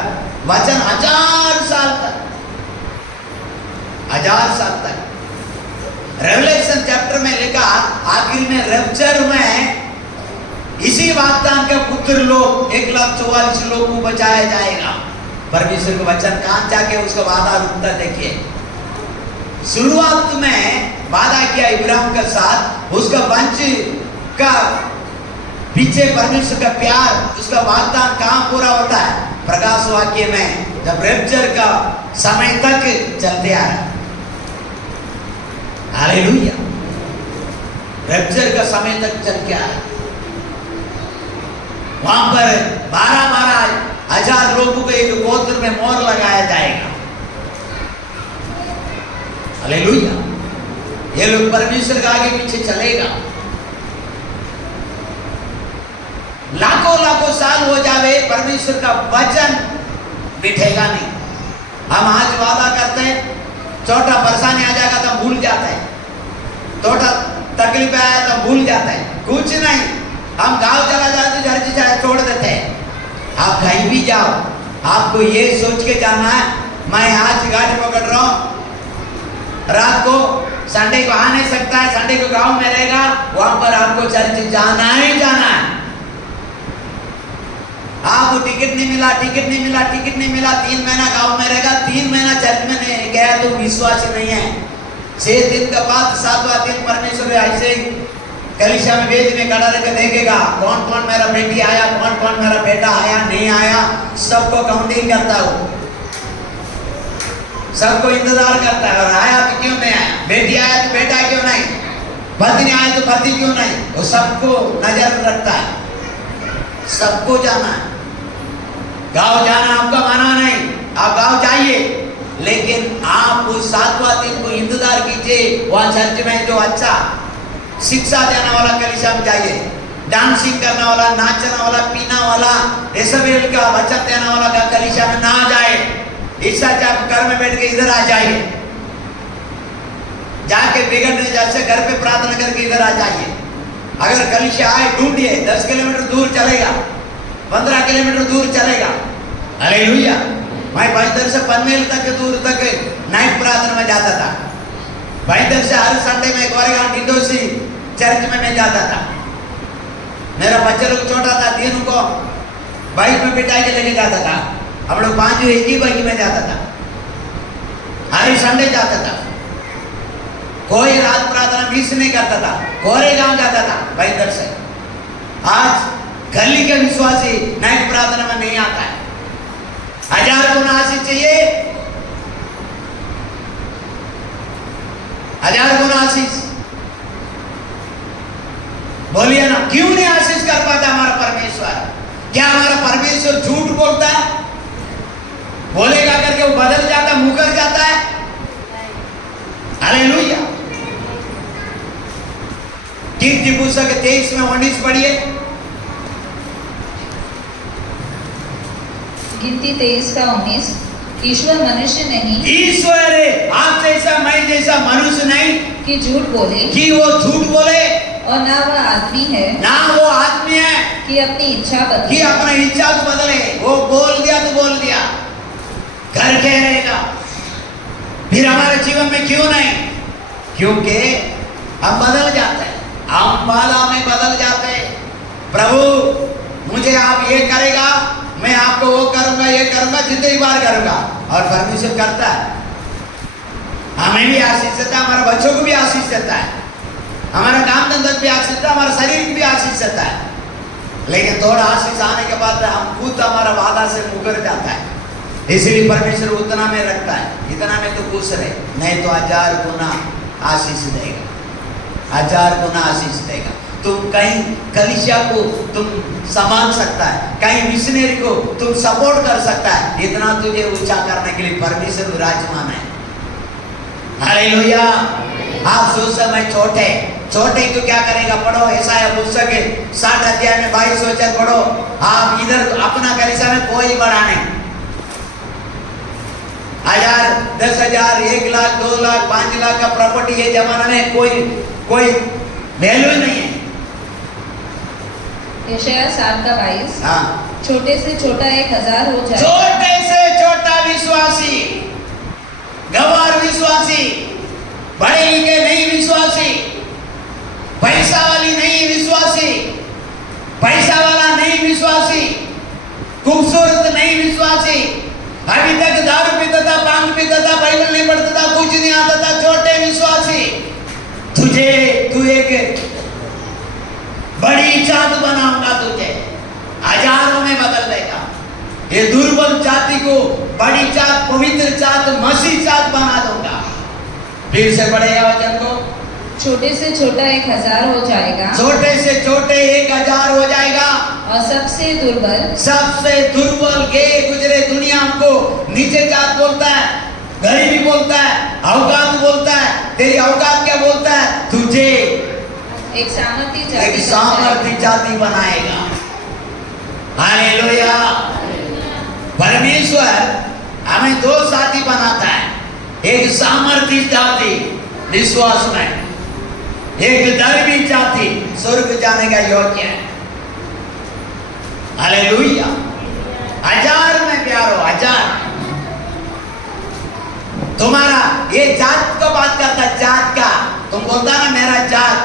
वचन 1000 साल तक, 1000 साल तक रेवलेशन चैप्टर में लिखा, आखिर में रैप्चर में इसी वाग्दान का पुत्र लोग 1,44,000 लोग को बचाया जाएगा। परमेश्वर का वचन कहां जाके उसका वादा रुकता। देखिए शुरुआत में वादा किया इब्राहिम के साथ, उसका वंश का पीछे परमेश्वर का प्यार, उसका वाग्दान कहां पूरा होता है? प्रकाश वाक्य में, जब रैप्चर का समय तक चलते आ रहा है। हालेलुया, रैप्चर का समय तक चल के आ रहा है। वहां पर 12,000 लोगों को एक गोत्र में मोहर लगाया जाएगा। हालेलुया, ये लोग परमेश्वर के आगे पीछे चलेगा। लाखों साल हो जावे, परमेश्वर का वचन बिठेगा नहीं। हम आज वादा करते हैं, छोटा परेशानी आ जाएगा तो भूल जाते हैं, छोटा तकलीफ आया तो भूल जाते हैं, कुछ नहीं। हम गांव चला जाते, घर से छोड़ देते हैं। आप कहीं भी जाओ, आपको ये सोच के जाना है, मैं आज गाड़ी पकड़ रहा हूं, रात को संडे को आ नहीं सकता है, संडे को गांव में रहेगा, वहां पर आपको चर्च जाना ही जाना है। आपको टिकट नहीं मिला, टिकट नहीं मिला, टिकट नहीं मिला, 3 महीना गांव में रहेगा, 3 महीना चर्च में नहीं गया तो विश्वास नहीं है। 6 दिन के बाद 7वां दिन परमेश्वर ऐसे कलीसिया में वेदी में खड़ा रहकर देखेगा, कौन कौन मेरा बेटी आया, कौन कौन मेरा बेटा आया, नहीं आया, सबको काउंटिंग करता हूँ, सबको इंतजार करता है। और आया तो क्यों नहीं आया, बेटी आया तो बेटा क्यों नहीं, पत्नी आया तो पति क्यों नहीं, वो सबको नजर रखता है। सबको जाना है, गांव जाना आपका माना नहीं, आप गांव जाइए, लेकिन आप उस 7वां दिन को इंतजार कीजिए। वहां चर्च में जो अच्छा शिक्षा देने वाला कलीसिया में जाइए, डांसिंग करने वाला, नाचने वाला, पीना वाला, इज़राइल का वचन देने वाला का कलीसिया में ना जाए। इससे अच्छा आप घर में बैठ के इधर आ जाइए, जाके बिगड़ने जैसे घर पे प्रार्थना करके इधर आ जाइए। अगर कलीसिया आए ढूंढिए, 10 किलोमीटर दूर चलेगा, 15 किलोमीटर दूर चलेगा। हालेलुया, मैं भाईदर से पनवेल तक दूर तक नाइट प्रार्थना में जाता था। भाईदर से हर संडे में गोरेगांव डिंडोसी चर्च में मैं जाता था। मेरा बच्चा लोग छोटा था, 3 को बाइक में बिठा के लेके जाता था। हम लोग 5 एक ही बाइक में जाता था, हर संडे जाता था। कोई रात प्रार्थना मिस नहीं करता था, गोरेगांव जाता था भाईदर से। आज गली के विश्वासी नाइट प्रार्थना में नहीं आता है। 1000 गुना आशीष चाहिए, 1000 गुना आशीष। बोलिए ना, क्यों नहीं आशीष कर पाता हमारा परमेश्वर? क्या हमारा परमेश्वर झूठ बोलता है? बोलेगा करके वो बदल जाता, मुकर जाता है? हालेलुया। कीर्ति पुस्तक 23 में 19 पढ़िए। गिनती 23 का 19। ईश्वर मनुष्य नहीं, ईश्वर आप जैसा मैं जैसा मनुष्य नहीं कि झूठ बोले, कि वो झूठ बोले, और ना वह आदमी है, ना वो आदमी है कि अपनी इच्छा कि बदले। अपनी इच्छा को बदले। वो बोल दिया तो बोल दिया, घर के रहेगा। फिर हमारे जीवन में क्यों नहीं? क्योंकि हम बदल जाते हैं, हम बाला में बदल जाते हैं। प्रभु मुझे आप ये करेगा, मैं आपको वो करूंगा, ये करूंगा, जितनी बार करूंगा। और परमेश्वर करता है, हमें भी आशीष देता है, हमारे बच्चों को भी आशीष देता है। हमारा काम धंधा भी आशीष है, हमारा शरीर भी आशीष रहता है। लेकिन थोड़ा आशीष आने के बाद हम खुद हमारा वादा से मुकर जाता है। इसलिए परमेश्वर उतना में रखता है, इतना में तो खुश रहे, नहीं तो 1000 गुना आशीष देगा, 1000 गुना आशीष देगा। तुम कहीं कलीसिया को तुम संभाल सकता है, कहीं मिशनरी को तुम सपोर्ट कर सकता है, इतना तुझे ऊंचा करने के लिए परमेश्वर विराजमान है। हालेलुया। आप सोच समय छोटे को क्या करेगा, पढ़ो यशायाह पुस्तक के 60 अध्याय में 22 वचन पढ़ो। आप इधर अपना कलीसिया में कोई बड़ा नहीं, 1000, 10,000, 1 लाख, 2 लाख, 5 लाख का प्रॉपर्टी ये जमाना में कोई वैल्यू ही नहीं है। यशायाह 7 का 22। हाँ, छोटे से छोटा 1000 हो जाए। छोटे से छोटा विश्वासी, गवार विश्वासी, पढ़े लिखे नहीं विश्वासी, पैसा वाली नहीं विश्वासी, पैसा वाला नहीं विश्वासी, खूबसूरत नहीं विश्वासी, अभी तक दारू पीता था, भांग पीता था, बाइबल नहीं पढ़ता था, कुछ नहीं आता था, छोटे विश्वासी, तू एक बड़ी जात बनाऊंगा, तुझे हजारों में बदल देगा। ये दुर्बल जाति को बड़ी जात, पवित्र जात, मसीह जात बना दूंगा। फिर से पढ़ेगा वचन को, छोटे से छोटा 1000 हो जाएगा। छोटे से छोटे 1000 हो जाएगा। और सबसे दुर्बल गए गुजरे दुनिया हमको नीचे जात बोलता है, गरीबी बोलता है, अवकात बोलता है। तेरी अवकात क्या बोलता है? तुझे एक सामर्थी जाति बनाएगा। हालेलुया। परमेश्वर हमें 2 साथी बनाता है, एक सामर्थी जाति विश्वास में, एक धर्मी जाति स्वर्ग जाने का योग्य है। हालेलुया। 1000 में प्यारो, 1000 तुम्हारा ये जात को बात करता है, जात का। तुम बोलता ना मेरा जात,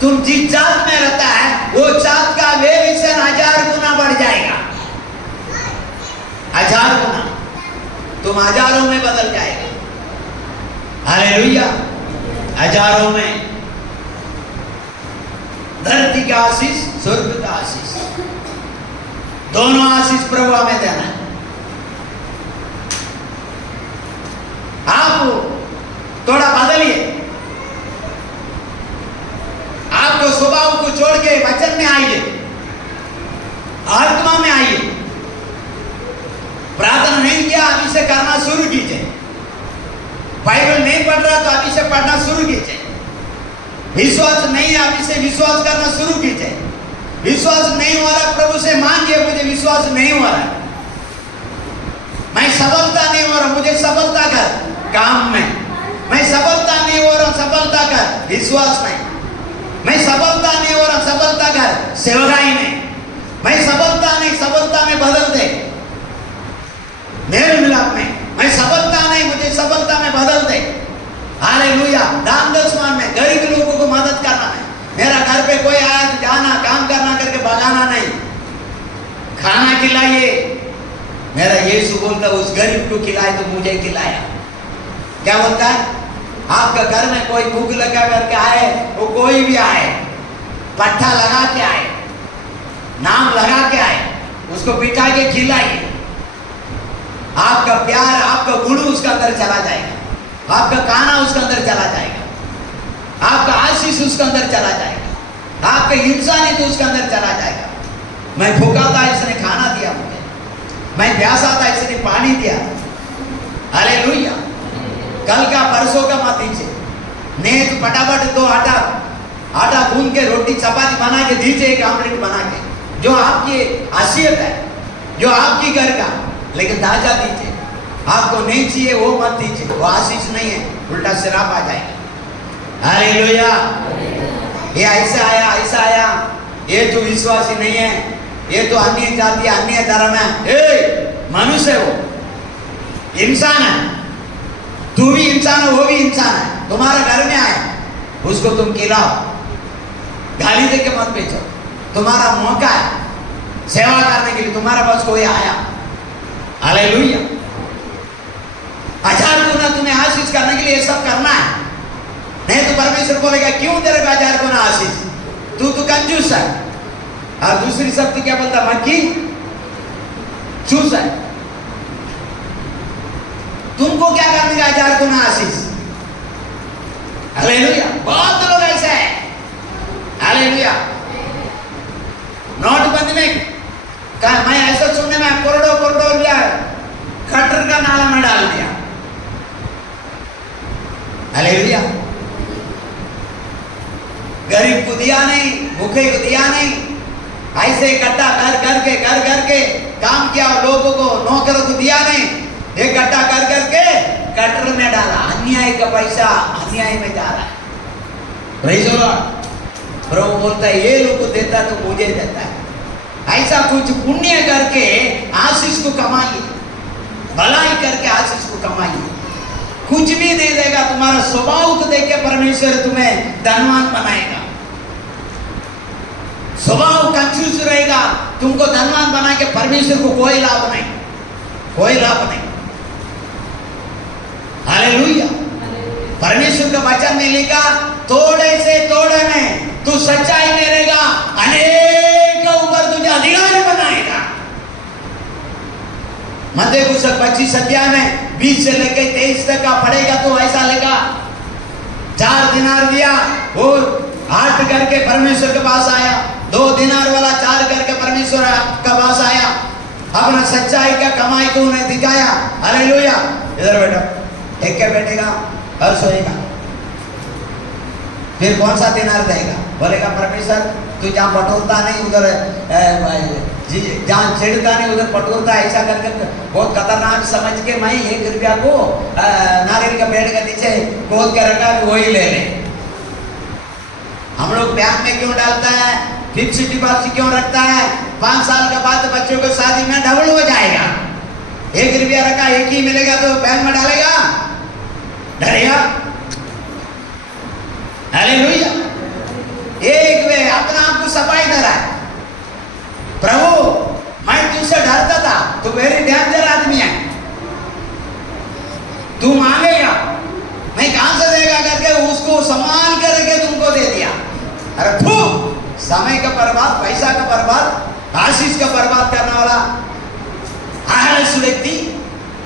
तुम जिस जात में रहता है वो जात का वेरिएशन 1000 गुना बढ़ जाएगा, 1000 गुना। तुम हजारों में बदल जाएगा। हालेलुया। हजारों में धरती का आशीष, स्वर्ग का आशीष, दोनों आशीष प्रभु हमें देना है। आप थोड़ा बदलिए, आपको स्वभाव को छोड़ के वचन में आइए, आत्मा में आइए। प्रार्थना नहीं किया, अभी से करना शुरू कीजिए। बाइबल नहीं पढ़ रहा तो अभी से पढ़ना शुरू कीजिए। विश्वास नहीं है, अभी से विश्वास करना शुरू कीजिए। विश्वास नहीं हो रहा, प्रभु से मांगिए, मुझे विश्वास नहीं हो रहा, मैं सफलता नहीं हो रहा, मुझे सफलता कर काम में, मैं सफलता नहीं हो रहा, सफलता कर विश्वास में, मैं सफलता नहीं हो रहा, सफलता कर सेवकाई में, मैं सफलता नहीं, सफलता में बदल दे मेरे मिलाप में, मैं सफलता नहीं, मुझे सफलता में बदल दे। हालेलुया। दान दशमान में गरीब लोगों को मदद करना है। मेरा घर पे कोई आया तो जाना, काम करना करके भगाना नहीं, खाना खिलाइए। मेरा यीशु बोलता उस गरीब को खिलाए तो मुझे खिलाया। क्या बोलता है? आपका घर में कोई भूख लगा करके आए, वो कोई भी आए, पट्टा लगा के आए, नाम लगा के आए, उसको बिठा के खिलाइए। आपका प्यार, आपका गुण उसके अंदर चला जाएगा, आपका खाना उसके अंदर चला जाएगा, आपका आशीष उसके अंदर चला जाएगा, आपका इंसानियत उसके अंदर चला जाएगा। मैं भूखा था, इसने खाना दिया मुझे, मैं प्यासा था, इसने पानी दिया। हालेलुया। कल का परसों का मत दीजिए, नहीं तो फटाफट 2 आटा गूंद के रोटी चपाती बना के दीजिए, एक आमलेट बना के, जो आपकी हैसियत है, जो आपकी घर का, लेकिन ताजा दीजिए। आपको नहीं चाहिए वो मत दीजिए, वो आशीष नहीं है, उल्टा श्राप आ जाएगा। हालेलुया। ये ऐसा आया, ये तो विश्वासी नहीं है, ये तो अन्य जाति, अन्य धर्म है। मनुष्य है, वो इंसान है, तू भी इंसान है, वो भी इंसान है। तुम्हारा घर में आए, उसको तुम खिलाओ, गाली दे के मत बेचो। तुम्हारा मौका है सेवा करने के लिए, तुम्हारा पास कोई आया। हालेलुया। 1000 गुना तुम्हें आशीष करने के लिए सब करना है, नहीं तो परमेश्वर परमेश्वर बोलेगा क्यों तेरे को 1000 गुना आशीष, तू तो कंजूस है। और दूसरी शब्द क्या बोलता, मक्खी चूस है। तुमको क्या करने का 1000 गुना आशीष। हालेलुया। बहुत लोग ऐसा है। हालेलुया। नोटबंदी में कहा मैं ऐसा सुनने में करोड़ों करोड़ों रुपया खटर का नाला में डाल दिया। हालेलुया। गरीब को दिया नहीं, भूखे को दिया नहीं, ऐसे इकट्ठा कर करके काम किया, लोगों को नौकरों को दिया नहीं, इकट्ठा कर करके कटर में डाला। अन्याय का पैसा अन्याय में जा रहा है। Praise the Lord. प्रभु बोलता है ये लोग को देता तो मुझे देता है। ऐसा कुछ पुण्य करके आशीष को कमाइए, भलाई करके आशीष को कमाइए। कुछ भी नहीं देगा, तुम्हारा स्वभाव को देख के परमेश्वर तुम्हें धनवान बनाएगा। स्वभाव कंजूस रहेगा, तुमको धनवान बना के परमेश्वर को कोई लाभ नहीं, कोई लाभ नहीं। हालेलुया। परमेश्वर का वचन में लिखा थोड़े से थोड़े में तू सच्चाई में रहेगा, अनेक के ऊपर तुझे अधिकारी बनाएगा। मत्ती 25 अध्याय में 20 से लेकर 23 तक का पढ़ेगा तो ऐसा लेगा। 4 दिनार दिया, वो 8 करके परमेश्वर के पास आया। 2 दिनार वाला 4 करके परमेश्वर के पास आया। अपना सच्चाई का कमाई को उन्हें दिखाया। हालेलुया। इधर बैठो, एक के बैठेगा और सोएगा। फिर कौन सा दिनार देगा? बोलेगा परमेश्वर तू जहाँ बटोरता नहीं उधर, जहाँ छेड़ता नहीं उधर बटोरता। ऐसा करके बहुत खतरनाक समझ के मैं 1 रुपया को नारियल का पेड़ के नीचे खोद के रखा, वही ले ले। हम लोग बैंक में क्यों डालता है, फिक्स्ड डिपॉजिट क्यों रखता है? 5 साल के बाद बच्चों को शादी में डबल हो जाएगा। 1 रुपया रखा 1 ही मिलेगा तो बैंक में डालेगा, डरेगा। हालेलुया। एक वे अपना आप को सफाई दे रहा है। प्रभु मैं तुझसे डरता था, तू वेरी डेंजर आदमी है, तू मांगेगा मैं कहां से देगा करके उसको संभाल करके तुमको दे दिया। अरे फू, समय का बर्बाद, पैसा का बर्बाद, आशीष का बर्बाद करने वाला आलस व्यक्ति,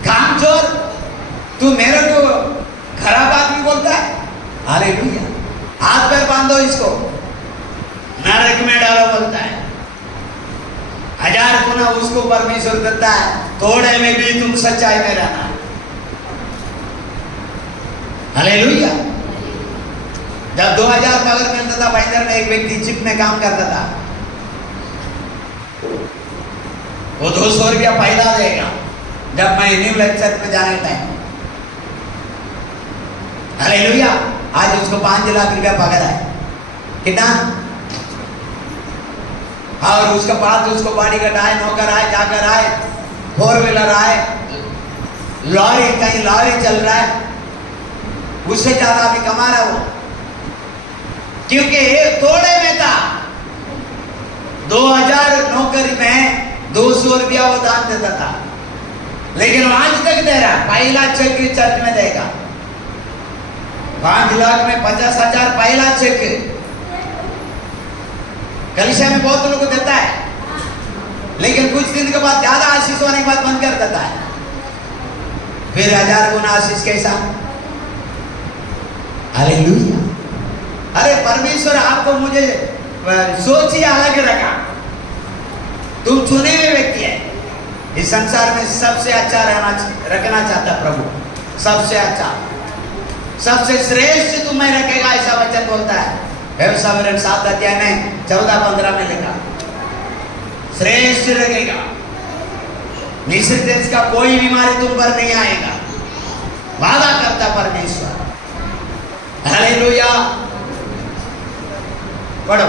कामचोर, तू मेरे को खराब आदमी बोलता है। हालेलुया। हाथ पैर बांधो इसको, नरक में डालो बोलता है। 1000 गुना उसको परमेश्वर देता है, थोड़े में भी तुम सच्चाई में रहना। हालेलुया। जब 2000 पगार मिलता था बाइंदर में, एक व्यक्ति चिप में काम करता था, वो 200 रुपया पहला देगा जब मैं न्यू लेक्चर में जाने टाइम। हालेलुया। आज उसको 5 लाख रुपया पगार है। कितना? और उसका बाद उसको बाड़ी कटाए, नौकर आए, जाकर आए, 4 व्हीलर आए, लॉरी, कहीं लॉरी चल रहा है, उससे ज्यादा अभी कमा रहा वो, क्योंकि थोड़े में था। 2000 नौकरी में 200 रुपया वो दान देता था, लेकिन वो आज तक दे रहा। पहला चेक चर्च में देगा, 5 लाख में 50,000 पहला चेक कलीसिया में बहुत लोगों को देता है, लेकिन कुछ दिन के बाद ज्यादा आशीष होने के बाद बंद कर देता है। फिर 1000 गुना आशीष कैसा? हालेलुया। अरे परमेश्वर आपको मुझे सोच ही अलग रखा। तुम चुने हुए व्यक्ति है। इस संसार में सबसे अच्छा रखना चाहता प्रभु, सबसे अच्छा, सबसे श्रेष्ठ तुम्हें रखेगा, ऐसा वचन बोलता है। व्यवसाय 7 अध्याय में 14-15 में लिखा, श्रेष्ठ रखेगा। निश्चित देश का कोई बीमारी तुम पर नहीं आएगा, वादा करता परमेश्वर। हालेलुया। पढ़ो।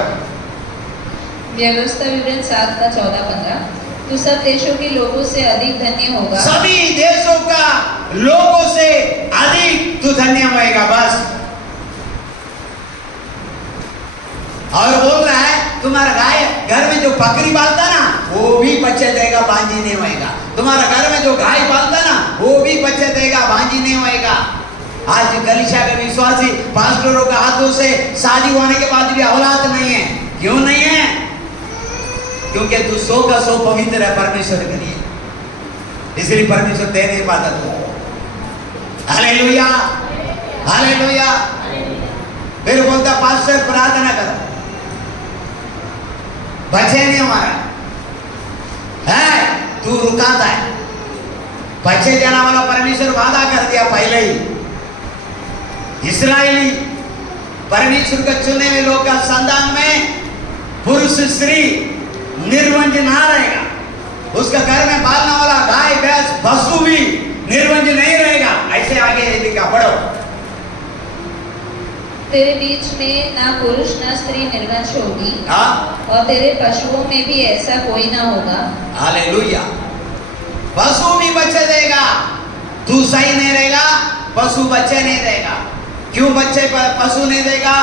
व्यवस्था विवरण 7 का 14-15। तू सब देशों के लोगों से अधिक धन्य होगा। सभी देशों का लोगों से अधिक तू धन्य होएगा। बस। और बोल रहा है तुम्हारा गाय घर में जो बकरी पालता ना वो भी बच्चे देगा, बांझी नहीं होएगा। तुम्हारा घर में जो गाय पालता ना वो भी बच्चे देगा, बांझी नहीं होएगा। आज कलीसिया के विश्वासी पास्टरों के हाथों से शादी होने के बाद भी औलाद नहीं है। क्यों नहीं है? क्योंकि तू 100 का 100 पवित्र है परमेश्वर के लिए, इसलिए परमेश्वर दे नहीं पाता तू। Hallelujah, hallelujah. फिर बोलता पास्टर प्रार्थना करो, बच्चे नहीं हमारा है, तू रुकाता है। बच्चे देने वाला परमेश्वर वादा कर दिया पहले ही। इस्राएली परमेश्वर के चुने हुए लोग का संतान में पुरुष स्त्री निर्वंज ना रहेगा, उसका घर में पालने वाला गाय भैंस पशु भी निर्वंज नहीं रहेगा। ऐसे आगे लिखा, पढ़ो। तेरे बीच में ना पुरुष ना स्त्री निर्वंश होगी, हाँ, और तेरे पशुओं में भी ऐसा कोई ना होगा। हालेलुया। पशु भी बच्चे देगा, तू सही नहीं रहेगा, पशु बच्चे नहीं देगा। क्यों बच्चे पशु नहीं देगा?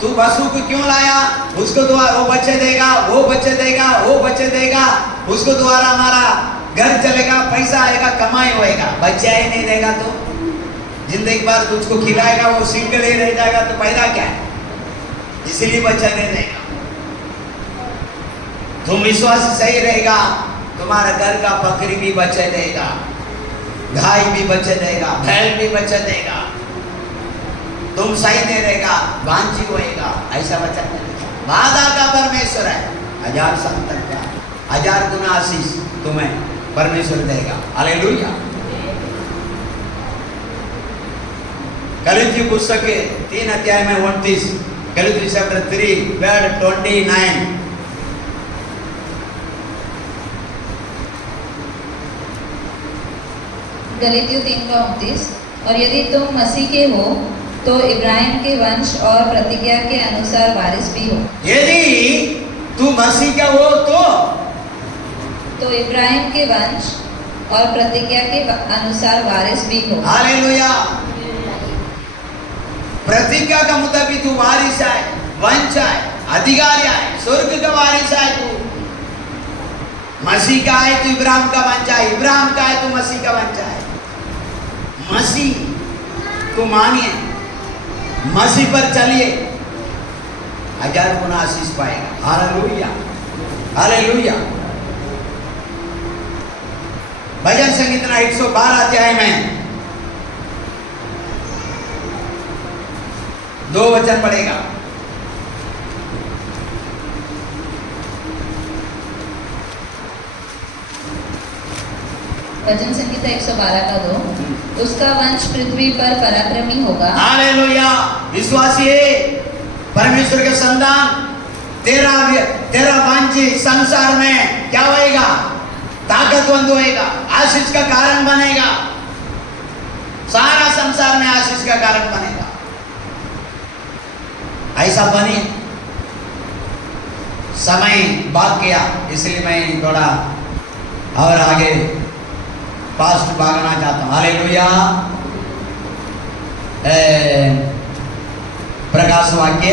तू पशु को क्यों लाया? उसको द्वारा वो बच्चे देगा, वो बच्चे देगा, वो बच्चे देगा, उसको द्वारा हमारा घर चलेगा, पैसा आएगा, कमाई होएगा। बच्चे ही नहीं देगा तो जिंदगी भर तुझको खिलाएगा, वो सिंगल ही रह जाएगा तो फायदा क्या है? इसीलिए बच्चा नहीं देगा। तुम विश्वास सही रहेगा, तुम्हारा घर का बकरी भी बच्चे देगा, गाय भी बच्चे देगा, बैल भी बच्चे देगा। तुम सही नहीं रहेगा, वांछी होएगा, ऐसा बच्चा नहीं। वादा का परमेश्वर है, 1000 साल तक का 1000 गुना आशीष तुम्हें परमेश्वर देगा। हालेलुया। कलीसिया पुस्तक के 3 अध्याय में 29, कलीसिया चैप्टर 3 वर्ड 29। गलातियों 3:29, और यदि तुम मसीह के हो तो इब्राहिम के वंश और प्रतिज्ञा के अनुसार वारिस भी हो। यदि तू मसीह का हो तो इब्राहिम के वंश और प्रतिज्ञा के अनुसार वारिस भी हो। हालेलुया। प्रतिज्ञा का मुताबिक तू वारिस है, वंश है, अधिकारी है, स्वर्ग का वारिस है। तू मसीह का है तो इब्राहिम का वंश है, इब्राहिम का है तो मसीह का वंश है। मसीह को मानिए, मसीह पर चलिए, 1000 गुना आशीष पाएगा। Hallelujah, hallelujah. भजन संगीतना 112 अध्याय में 2 वचन पढ़ेगा। भजन संगीता 112 का 2, उसका वंश पृथ्वी पर पराक्रमी होगा। हालेलुया। विश्वासी परमेश्वर के संतान, तेरा वंश संसार में क्या होएगा? ताकतवंत होएगा, आशीष का कारण बनेगा। सारा संसार में आशीष का कारण बनेगा। ऐसा बने। समय भाग गया, इसलिए मैं थोड़ा और आगे पास्ट भागना चाहता हूं। हालेलुया। प्रकाश वाक्य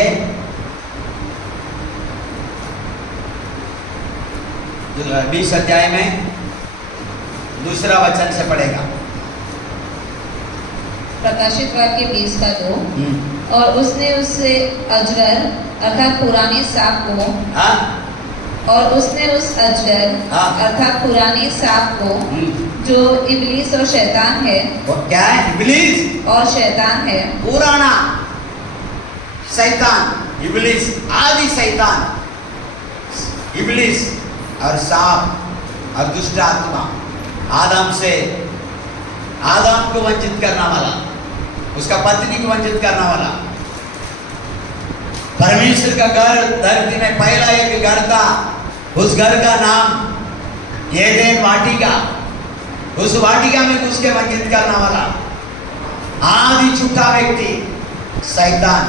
20 अध्याय में 2 वचन से पढ़ेगा। प्रकाशित वाक्य 20 का 2, और उसने उससे अजगर अर्थात पुराने सांप को, हाँ? और उसने उस अजगर अर्थात पुराने सांप को, जो इब्लीस और शैतान है, वो क्या है? इब्लीस और शैतान है, पुराना शैतान, इब्लीस, आदि शैतान, इब्लीस और सांप और दुष्ट आत्मा, आदम को वंचित करने वाला, उसका पत्नी को वंचित करने वाला। परमेश्वर का घर धरती में पहला एक घर था, उस घर का नाम एदेन वाटिका। उस वाटिका में घुस के वंचित करने वाला आदि झूठा व्यक्ति शैतान।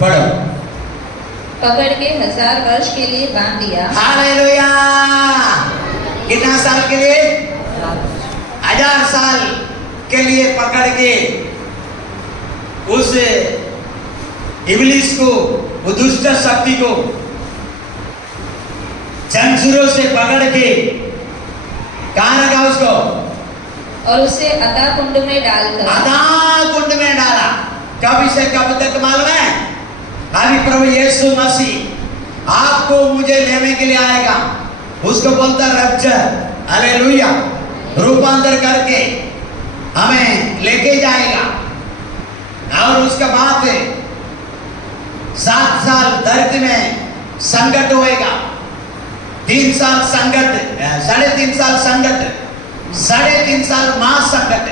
पढ़ो। पकड़ के 1000 वर्ष के लिए बांध दिया। हालेलुया। कितना साल के लिए? 1000 साल के लिए पकड़ के उस इब्लीस को, वो दुष्ट शक्ति को जंजीरों से पकड़ के कहाँ रखा? उसको और उसे अतः कुंड में डालकर अदा कुंड में डाला। कब से कब तक मालूम है? अभी प्रभु यीशु मसीह आपको मुझे लेने के लिए आएगा। उसको बोलता रैप्चर, हालेलुया, रूपांतर करके हमें लेके जाएगा। और उसके बाद 7 साल धरती में संकट होएगा, 3 साल संकट, 3.5 साल संकट, 3.5 साल महासंकट,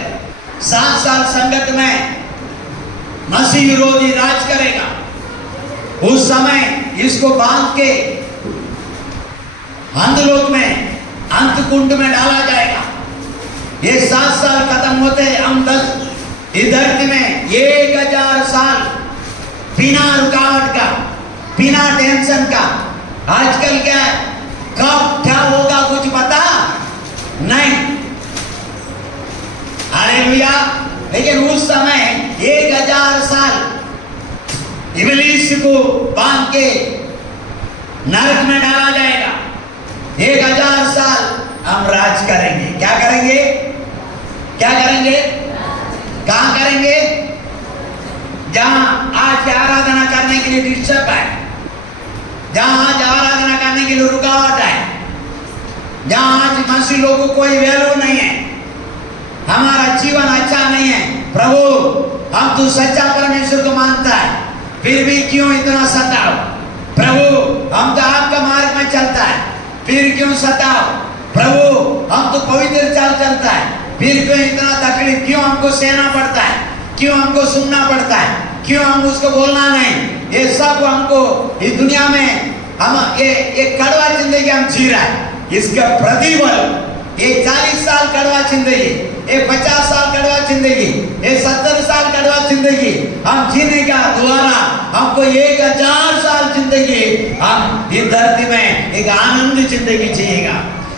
7 साल संकट में मसीह विरोधी राज करेगा। उस समय इसको बांध के अंधलोक में अंत कुंड में डाला जाएगा। ये 7 साल खत्म होते हम 10 इस धरती में 1000 साल बिना रुकावट का, बिना टेंशन का। आजकल क्या है, कब क्या होगा कुछ पता नहीं, हालेलुया। लेकिन उस समय 1000 साल इब्लीस को बांध के नरक में डाला जाएगा। 1000 साल हम राज करेंगे। क्या करेंगे? क्या करेंगे? कहां करेंगे? जहां आज आराधना करने के लिए डिस्टर्ब है, जहां आज आराधना करने के लिए रुकावट है, जहां आज मसीह लोगों को कोई वैल्यू नहीं है, हमारा जीवन अच्छा नहीं है। प्रभु हम तो सच्चा परमेश्वर को मानता है, फिर भी क्यों इतना सताओ? प्रभु हम तो आपका मार्ग में चलता है, फिर क्यों सताओ? प्रभु हम तो पवित्र चलता है, फिर क्यों इतना तकलीफ? क्यों हमको सहना पड़ता है? क्यों हमको सुनना पड़ता है? क्यों हम उसको बोलना नहीं? ये सब हमको इस दुनिया में हम ये कड़वा जिंदगी हम जी रहा है। इसका प्रतिफल ये 40 साल कड़वा जिंदगी, ये 50 साल कड़वा जिंदगी, ये 70 साल कड़वा जिंदगी हम जीने का द्वारा हमको 1000 साल जिंदगी हम इस धरती में एक आनंद जिंदगी जिएगा,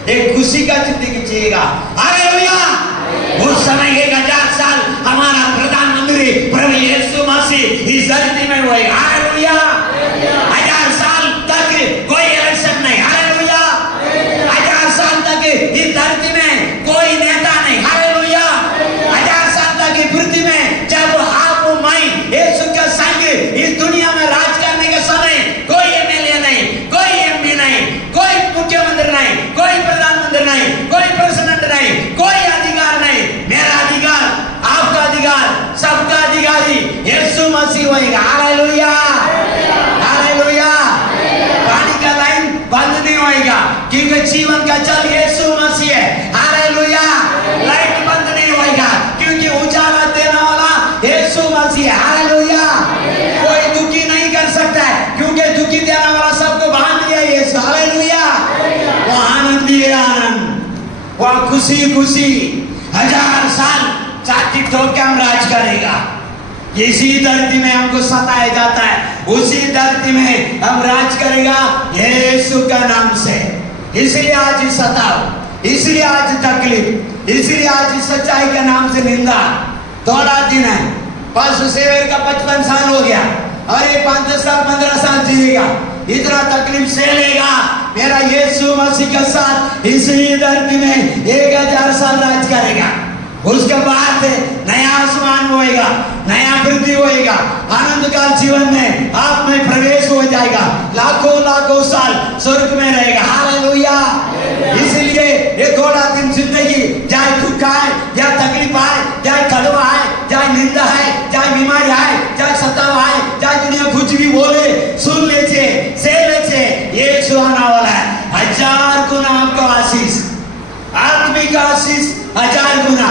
एक खुशी का जिंदगी जिएगा। हालेलुया। उस समय 1000 साल हमारा प्रधानमंत्री प्रभु यीशु मसीह इस धरती में होएगा। हालेलुया। 1000 साल तक कोई इलेक्शन नहीं। हालेलुया। 1000 साल तक इस धरती में कोई नेता नहीं। हालेलुया। 1000 साल तक इस पृथ्वी में जब आप मैं यीशु का संग इस दुनिया में राज करने के समय कोई एमएलए नहीं, कोई एमपी नहीं, कोई मुख्यमंत्री नहीं, कोई प्रधानमंत्री नहीं, कोई प्रेसिडेंट नहीं, कोई अधिकार नहीं। मेरा अधिकार, आपका अधिकार, सबका अधिकारी यीशु मसीह होएगा। हालेलुया। हालेलुया। पानी का लाइन बंद नहीं होएगा क्योंकि जीवन का जल यीशु मसीह है। हालेलुया। लाइट बंद नहीं होएगा क्योंकि उजाला देने वाला यीशु मसीह है। हालेलुया। कोई दुखी नहीं कर सकता है क्योंकि दुखी देने वाला सबको बांध लिया यीशु। हालेलुया। वो आनंद ही आनंद, वो खुशी खुशी 1000 साल छाती ठोक के हम राज करेगा। इसी धरती में हमको सताया जाता है, उसी धरती में हम राज करेगा यीशु का नाम से। इसलिए आज सताओ, इसलिए आज तकलीफ, इसलिए आज सच्चाई के नाम से निंदा। थोड़ा दिन है, पास्टर सेवर का 55 साल हो गया और ये 5 साल 15 साल जिएगा, इतना तकलीफ से लेगा। मेरा यीशु मसीह के साथ इसी धरती में 1000 साल राज करेगा। उसके बाद नया आसमान होएगा, नया पृथ्वी होएगा, आनंद का जीवन में आप में प्रवेश हो जाएगा, लाखों लाखों साल स्वर्ग में रहेगा। हालेलुया। इसलिए ये थोड़ा दिन जिंदगी, चाहे दुख आए, चाहे तकलीफ आए, चाहे कड़वा आए, चाहे निंदा है, चाहे बीमारी आए, चाहे सताव आए, चाहे दुनिया कुछ भी बोले, सुन ले से ये सुहाना वाला है। 1000 गुना आपको आशीष, आत्मिक आशीष 1000 गुना,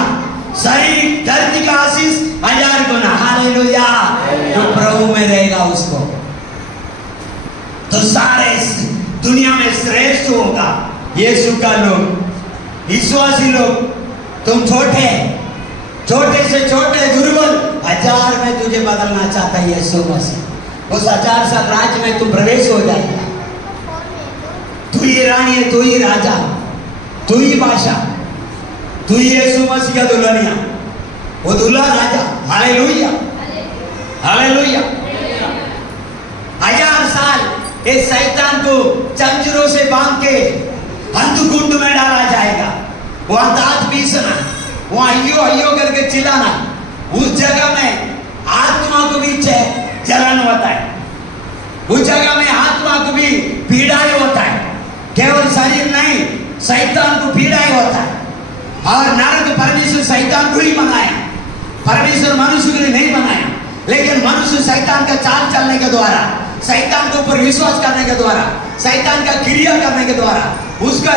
शरीर धरती का आशीष 1000 गुना। हालेलुया। जो प्रभु में रहेगा उसको तो सारे दुनिया में श्रेष्ठ होगा। यीशु का लोग, विश्वासी लोग, तुम छोटे से छोटे दुर्बल 1000 में तुझे बदलना चाहता है यीशु मसीह। उस 1000 साल राज में तू प्रवेश हो जाएगा। तू ही रानी है, तू ही राजा, तू ही बादशाह, तू ही यीशु मसीह का दुल्हनिया, वो दूल्हा राजा। हालेलुया। हालेलुया। 1000 साल इस शैतान को जंजीरों से बांध के अंधकुंड में डाला जाएगा। वो अंधात पीसना, वहां अयो अयो करके चिल्लाना, उस जगह में आत्मा को भी जलन होता है, उस जगह में आत्मा को भी पीड़ाएं होता है, केवल शरीर नहीं शैतान को पीड़ाएं होता है। और नरक परमेश्वर शैतान को ही बनाया, परमेश्वर मनुष्य के लिए नहीं बनाया, लेकिन मनुष्य शैतान का चाल चलने के द्वारा, शैतान के ऊपर विश्वास करने के द्वारा, शैतान का क्रिया करने के द्वारा, उसका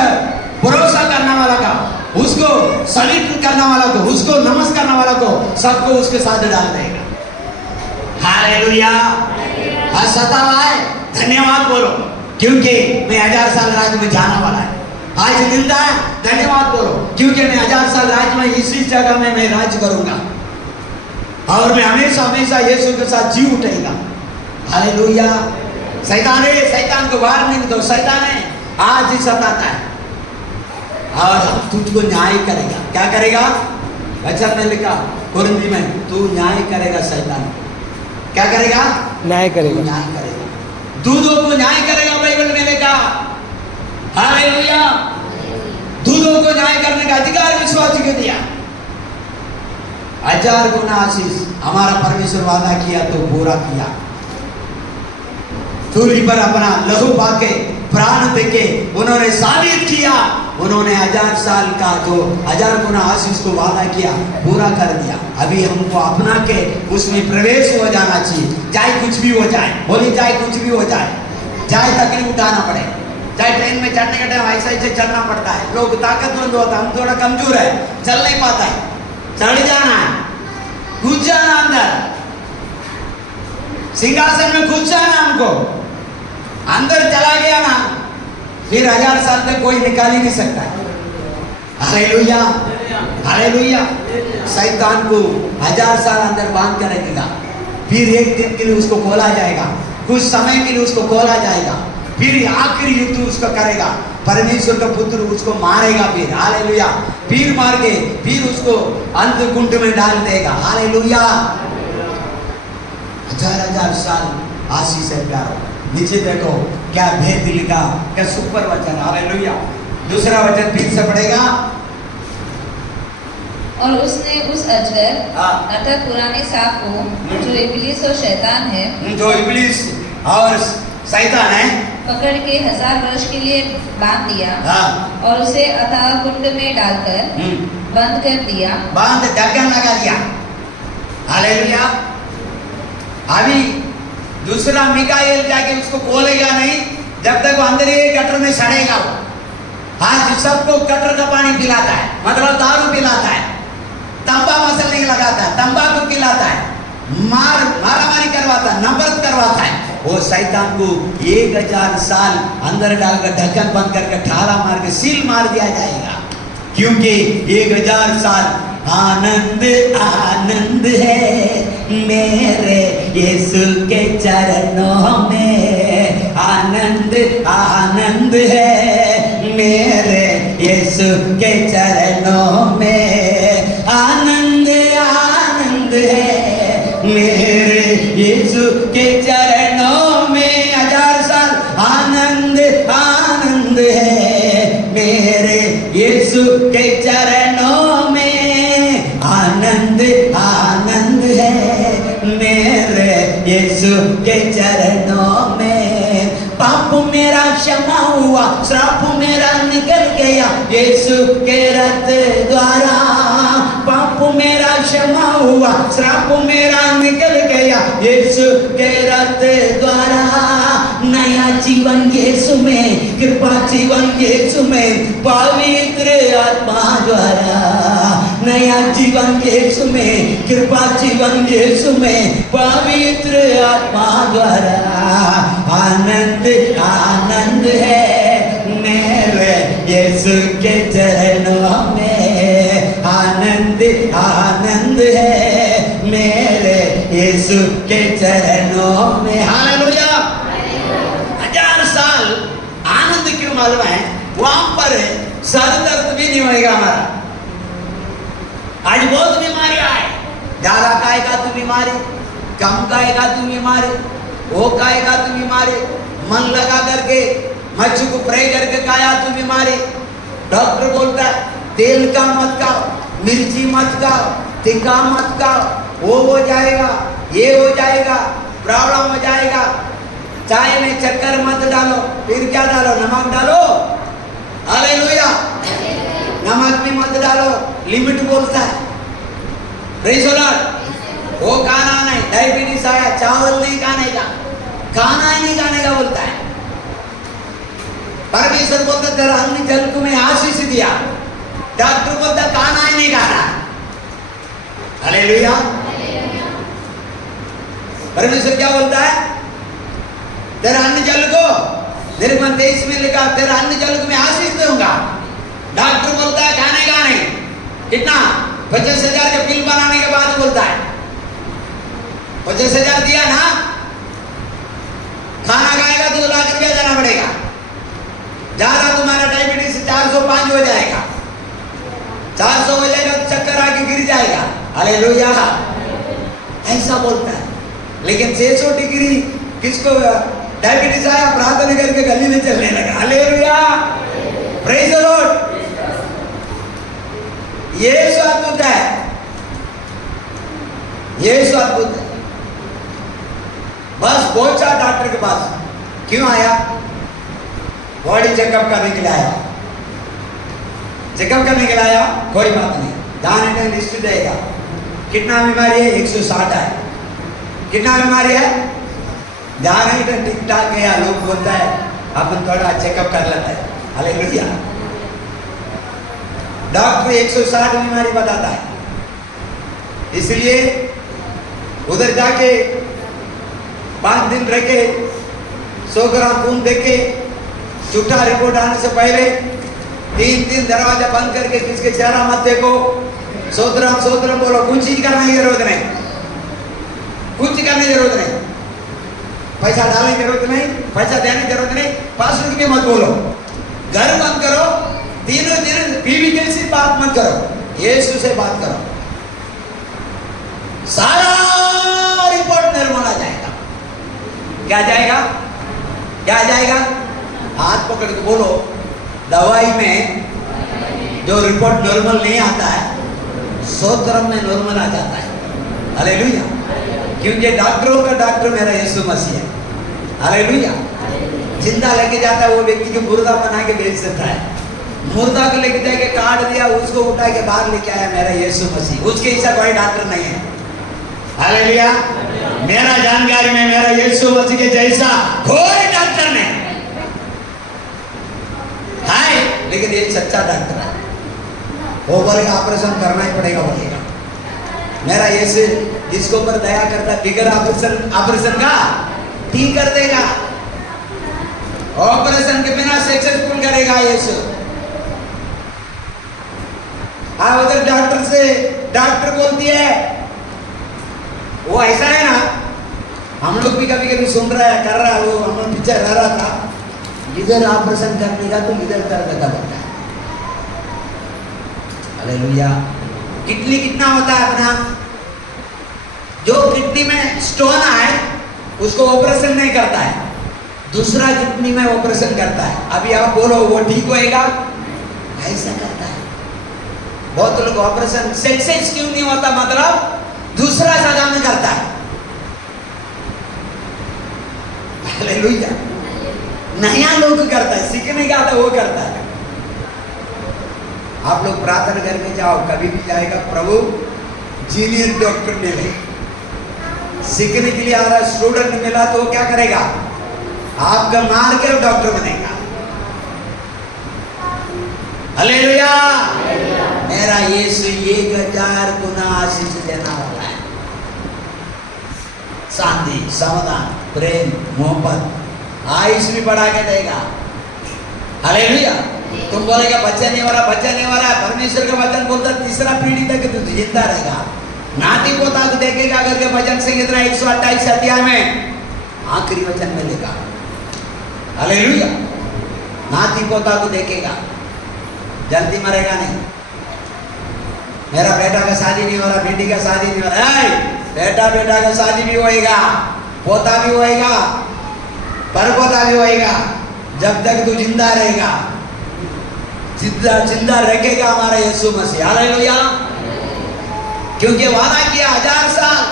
भरोसा करने वाला का, उसको सलीट करने वाला को, उसको नमस्कार करने वाला को, सबको उसके साथ डाल देगा। हालेलुया। आज सतावा है, धन्यवाद बोलो, क्योंकि मैं 1000 साल राज्य में जाने वाला है। आज निंदा है, धन्यवाद बोलो, क्योंकि मैं 1000 साल राज्य में इसी जगह में मैं राज्य करूंगा और मैं हमेशा हमेशा यीशु के साथ जी उठेगा। हालेलुया। शैतान को बाहर नहीं दो, शैतान है आज ही सताता है और तुझको न्याय करेगा। क्या करेगा? वचन में लिखा कुरिन्थी में, तू न्याय करेगा शैतान को। क्या करेगा? न्याय करेगा। न्याय करेगा, दूधों को न्याय करेगा, बाइबल में लिखा। हालेलुया। दूधों को न्याय करने का अधिकार विश्वासी को दिया। 1000 गुना आशीष हमारा परमेश्वर वादा किया तो पूरा किया। सूली पर अपना लहू पाके प्राण देके उन्होंने साबित किया, उन्होंने 1000 साल का जो 1000 गुना आशीष को वादा किया पूरा कर दिया। अभी हमको अपना के उसमें प्रवेश हो जाना चाहिए, चाहे कुछ भी हो जाए। बोली चाहे कुछ भी हो जाए, चाहे तकलीफ उठाना पड़े, चाहे ट्रेन में चढ़ने का टाइम ऐसा ऐसे चढ़ना पड़ता है। लोग ताकतवंद होता है, हम थोड़ा कमजोर है, चल नहीं पाता है, चढ़ जाना है, घुस जाना अंदर, सिंहासन में घुस जाना। हमको अंदर चला गया ना, फिर 1000 साल तक कोई निकाल ही नहीं सकता है। Hallelujah, hallelujah. शैतान को 1000 साल अंदर बांध कर रखेगा, फिर एक दिन के लिए उसको खोला जाएगा, कुछ समय के लिए उसको खोला जाएगा, फिर आखिरी युद्ध उसको करेगा, परमेश्वर का पुत्र उसको मारेगा, फिर हालेलुया, फिर मार के फिर उसको अंत कुंड में डाल देगा। हालेलुया। 1000 साल आशीष है प्यारो। नीचे देखो क्या भेद लिखा, क्या सुपर वचन। हालेलुया। दूसरा वचन फिर से पढ़ेगा। और उसने उस अजगर अर्थात पुराने सांप को, जो इब्लीस और शैतान है, जो इब्लीस और शैतान है, पकड़ के 1000 वर्ष के लिए बांध दिया और उसे अथाह कुंड में डालकर बंद कर दिया, बांध ढक्कन लगा दिया। हालेलुया। अभी दूसरा मिकाएल जाके उसको खोलेगा नहीं जब तक वो अंदर ही गटर में सड़ेगा। वो आज सबको गटर का पानी पिलाता है, मतलब दारू पिलाता है, तंबा मसलने लगाता है, तंबाकू पिलाता है, मारामारी करवाता है, नफरत करवाता है। वो शैतान को 1000 साल अंदर डालकर ढक्कन बंद करके ठाला मार के सील मार दिया जाएगा, क्योंकि 1000 साल आनंद आनंद है मेरे यीशु के चरणों में, आनंद आनंद है मेरे यीशु के चरणों में, आनंद आनंद है मेरे यीशु के चरणों में। 1000 साल आनंद आनंद है मेरे यीशु के चरणों में, आनंद आनंद है मेरे यीशु के चरणों में। पाप मेरा क्षमा हुआ, श्राप मेरा निकल गया यीशु के रक्त द्वारा। पाप मेरा क्षमा हुआ, श्राप मेरा निकल गया यीशु के रक्त द्वारा। नया जीवन यीशु में, कृपा जीवन यीशु में, पवित्र आत्मा द्वारा। नया जीवन यीशु में, कृपा जीवन यीशु में, पवित्र आत्मा द्वारा। आनंद आनंद है मेरे यीशु के चरणों में, आनंद आनंद है मेरे यीशु के चरणों में। हालेलुया। 1000 साल आनंद क्यों मालूम है? वहां पर सर दर्द भी नहीं होएगा हमारा। आज बहुत बीमारियां है, ज्यादा खाएगा तो बीमारी, कम खाएगा तो बीमारी, वो खाएगा तो बीमारी, मन लगा करके मच्छी को फ्राई करके खाया तो बीमारी। डॉक्टर बोलता है तेल का मत खाओ, मिर्ची मत खाओ, तीखा मत खाओ, वो हो जाएगा, ये हो जाएगा, प्रॉब्लम हो जाएगा। चाय में चक्कर मत डालो, फिर क्या डालो? नमक डालो। हालेलुया। नमक भी मत डालो, लिमिट बोलता है। Praise the Lord. वो खाना नहीं, डायबिटीज आया, चावल नहीं खाने का, खाना ही नहीं खाने का बोलता है। परमेश्वर बोलता तेरा अन्न जल को मैं आशीष दिया, डॉक्टर बोलता खाना ही नहीं खाना। हालेलुया। परमेश्वर क्या बोलता है? तेरा अन्न जल को, निर्गमन 23 में लिखा तेरा अन्न जल को मैं आशीष दूंगा। डॉक्टर बोलता है खाने का नहीं। कितना? 50,000 के बिल बनाने के बाद बोलता है 50,000 दिया ना, खाना खाएगा तो लाख रुपया देना पड़ेगा। ज्यादा तुम्हारा डायबिटीज 405 हो जाएगा, 400 हो जाएगा तो चक्कर आके गिर जाएगा। हालेलुया। ऐसा बोलता है। लेकिन 600 डिग्री किसको डायबिटीज आया, प्रार्थना करके गली में चलने लगा। हालेलुया। Praise the lord. यीशु अद्भुत है, यीशु अद्भुत है। बस पहुंचा डॉक्टर के पास। क्यों आया? बॉडी चेकअप करने के लिए आया। चेकअप करने के लिए आया, कोई बात नहीं, दाने का लिस्ट देगा। कितना बीमारी है? 160 है। कितना बीमारी है? दाने का ठीक ठाक गया, लोग बोलता है अपन थोड़ा चेकअप कर लेता है। हालेलुया। डॉक्टर 160 बीमारी बताता है, इसलिए उधर जाके 5 दिन रखे, 100 ग्राम खून देके, झूठा रिपोर्ट आने से पहले 3 दिन दरवाजा बंद करके किसके चेहरा मत देखो, सोत्रम बोलो। कुछ चीज करने की जरूरत नहीं, कुछ करने की जरूरत नहीं, पैसा डालने की जरूरत नहीं, पैसा देने की जरूरत नहीं, पासवर्ड भी मत बोलो, घर बंद करो, 3 दिन बीवी के से बात मत करो, यीशु से बात करो, सारा रिपोर्ट निर्मल आ जाएगा। क्या जाएगा? क्या जाएगा? हाथ पकड़ के बोलो, दवाई में जो रिपोर्ट नॉर्मल नहीं आता है, सोत्रम में नॉर्मल आ जाता है। हालेलुया। क्योंकि डॉक्टरों का डॉक्टर मेरा यीशु मसीह है। हालेलुया। जिंदा लेके जाता है, वो व्यक्ति को मुर्दा बना के बेच देता है। मुर्दा को लेके जाके काट दिया, उसको उठा के बाहर लेके आया मेरा यीशु मसीह। उसके ऐसा कोई डॉक्टर नहीं है। हालेलुया। मेरा जानकारी में मेरा यीशु मसीह के जैसा कोई डॉक्टर नहीं है, लेकिन ये सच्चा डॉक्टर है। वो बोलेगा ऑपरेशन करना ही पड़ेगा, बोलेगा मेरा यीशु जिसके ऊपर दया करता है, बिगर ऑपरेशन का ठीक कर देगा, ऑपरेशन के बिना सक्सेसफुल करेगा यीशु। उधर डॉक्टर से डॉक्टर बोलती है, वो ऐसा है ना, हम लोग भी कभी कभी सुन रहा है, कर रहा है, वो हम लोग पिक्चर रह रहा था, इधर ऑपरेशन करने का तो इधर कर देता बोलता है। हालेलुया। किडनी कितना होता है अपना, जो किडनी में स्टोन आए उसको ऑपरेशन नहीं करता है, दूसरा किडनी में ऑपरेशन करता है। अभी आप बोलो वो ठीक होएगा? ऐसा करता है। बहुत लोग ऑपरेशन सक्सेस क्यों नहीं होता, मतलब दूसरा जगह में करता है। हालेलुया। नया लोग करता है, सीखने का आता वो करता है। आप लोग प्रार्थना करके जाओ, कभी भी जाएगा प्रभु जीनियर डॉक्टर मिले, सीखने के लिए आ रहा स्टूडेंट मिला तो वो क्या करेगा? आपका मार के डॉक्टर बनेगा। हालेलुया। मेरा यीशु 1000 गुना आशीष देना वाला है। शांति, समाधान, प्रेम, मोहब्बत, आयुष भी बढ़ा के देगा। हालेलुया। तुम बोलेगा बच्चा नहीं हो रहा, बच्चा नहीं हो रहा, परमेश्वर का वचन बोलता तीसरा पीढ़ी तक तू जिंदा रहेगा। नाती पोता को देखेगा करके भजन संहिता 128 अध्याय में आखिरी वचन में लिखा। हालेलुया। नाती पोता को देखेगा, जल्दी मरेगा नहीं। मेरा बेटा का शादी नहीं हो रहा, बेटी का शादी नहीं हो रहा, बेटा का शादी भी होएगा, पोता भी होएगा, परपोता भी होएगा, जब तक तू जिंदा रहेगा, जिंदा रखेगा हमारा यीशु मसीह। हालेलुया। क्योंकि वादा किया 1000 साल,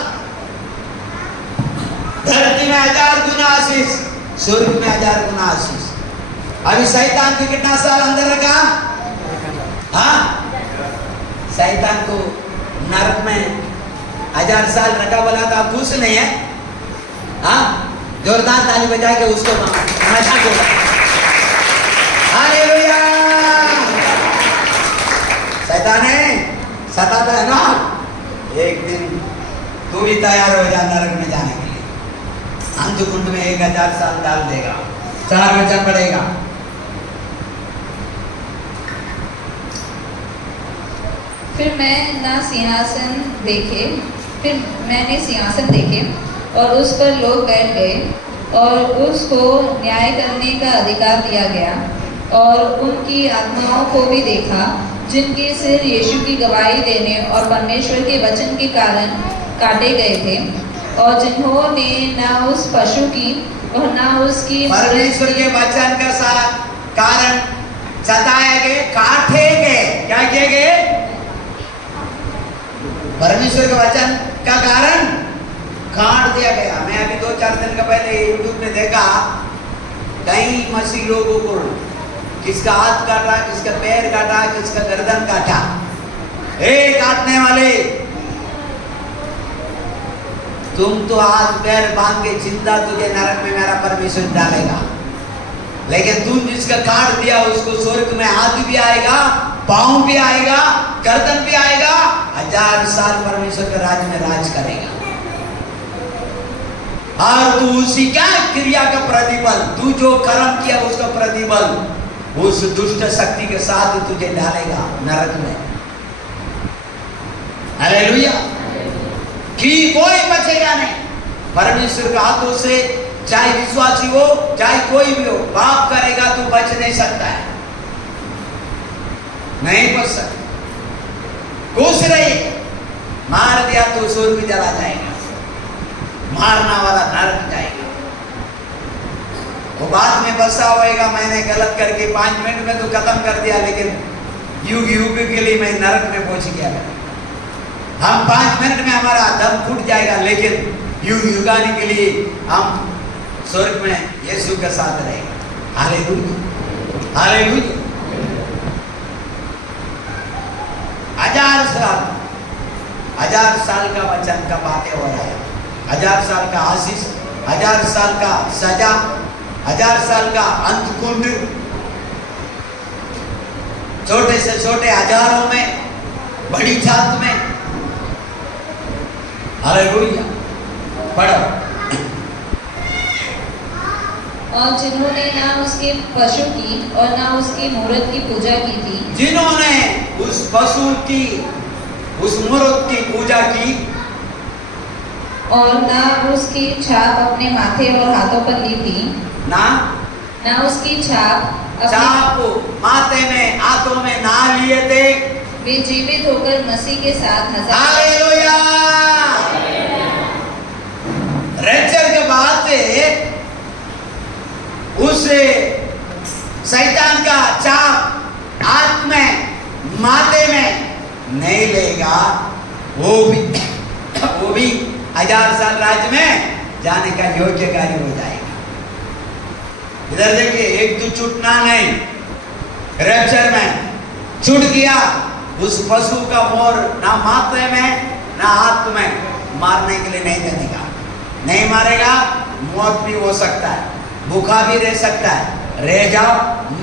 धरती में 1000 गुना आशीष, स्वर्ग में 1000 गुना आशीष। अभी शैतान को कितना साल अंदर रखा? हाँ, शैतान को नरक में 1000 साल रखा, बोला तो आप खुश नहीं है? हाँ, जोरदार ताली बजा के उसको मजा को। हालेलुया। शैतान है, सताता है ना, एक दिन तू भी तैयार हो जा नरक में जाने के लिए। अंधकुंड में 1000 साल डाल देगा, 4 वचन पड़ेगा। फिर मैंने सिंहासन देखे और उस पर लोग बैठ गए और उसको न्याय करने का अधिकार दिया गया, और उनकी आत्माओं को भी देखा जिनके सिर यीशु की गवाही देने और परमेश्वर के वचन के कारण काटे गए थे, और जिन्होंने ना उस पशु की और ना उसकी परमेश्वर के वचन का कारण सताए गए, काटे गए। क्या किए गए? परमेश्वर के वचन का कारण काट दिया गया। मैं अभी 2-4 दिन का पहले यूट्यूब में देखा, कई मसीह लोगों को किसका हाथ काटा, किसका पैर काटा, किसका गर्दन काटा। काटने वाले, तुम तो हाथ पैर बांध के जिंदा तुझे नरक में मेरा परमेश्वर डालेगा, लेकिन तुम जिसका काट दिया उसको स्वर्ग में हाथ भी आएगा, पांव भी आएगा, गर्दन भी आएगा, 1000 साल परमेश्वर के राज में राज करेगा। और तू उसी क्या क्रिया का प्रतिफल, तू जो कर्म किया उसका प्रतिफल उस दुष्ट शक्ति के साथ तुझे डालेगा नरक में। हालेलुया। कि कोई बचेगा नहीं परमेश्वर के हाथों से, चाहे विश्वासी हो चाहे कोई भी हो। पाप करेगा तो बच नहीं सकता है, नहीं बच सकता। खुश रही, मार दिया तो स्वर्ग जला जाएगा, मारना वाला नरक जाएगा। वो बाद में बसा होएगा, मैंने गलत करके 5 मिनट में तो खत्म कर दिया, लेकिन युग युग के लिए मैं नरक में पहुंच गया। हम 5 मिनट में हमारा दम फूट जाएगा, लेकिन युग युगाने के लिए हम स्वर्ग में यीशु के साथ रहेगा। Hallelujah, hallelujah. 1000 साल का वचन का बातें हो रहा है, 1000 साल का आशीष, 1000 साल का सजा, 1000 साल का अंतकुंड, छोटे से छोटे हजारों में, बड़ी छात में। हालेलुया। पढ़ो। और जिन्होंने ना उसके पशु की और ना उसकी मूरत की पूजा की थी, जिन्होंने उस पशु की, उस मूरत की पूजा की, और ना उसकी छाप अपने माथे और हाथों पर ली थी, ना उसकी छाप माथे में हाथों में ना लिए थे, वे जीवित होकर मसीह के साथ हालेलुया। रैप्चर के बाद उस शैतान का चाप हाथ में माथे में नहीं लेगा, वो भी 1000 साल राज्य में जाने का योग्य कार्य हो जाएगा। इधर देखिए, एक तो छूटना नहीं, रैप्चर में छूट गया, उस पशु का मोर ना माथे में ना हाथ में, मारने के लिए नहीं देने का, नहीं मारेगा, मौत भी हो सकता है, भूखा भी रह सकता है, रह जाओ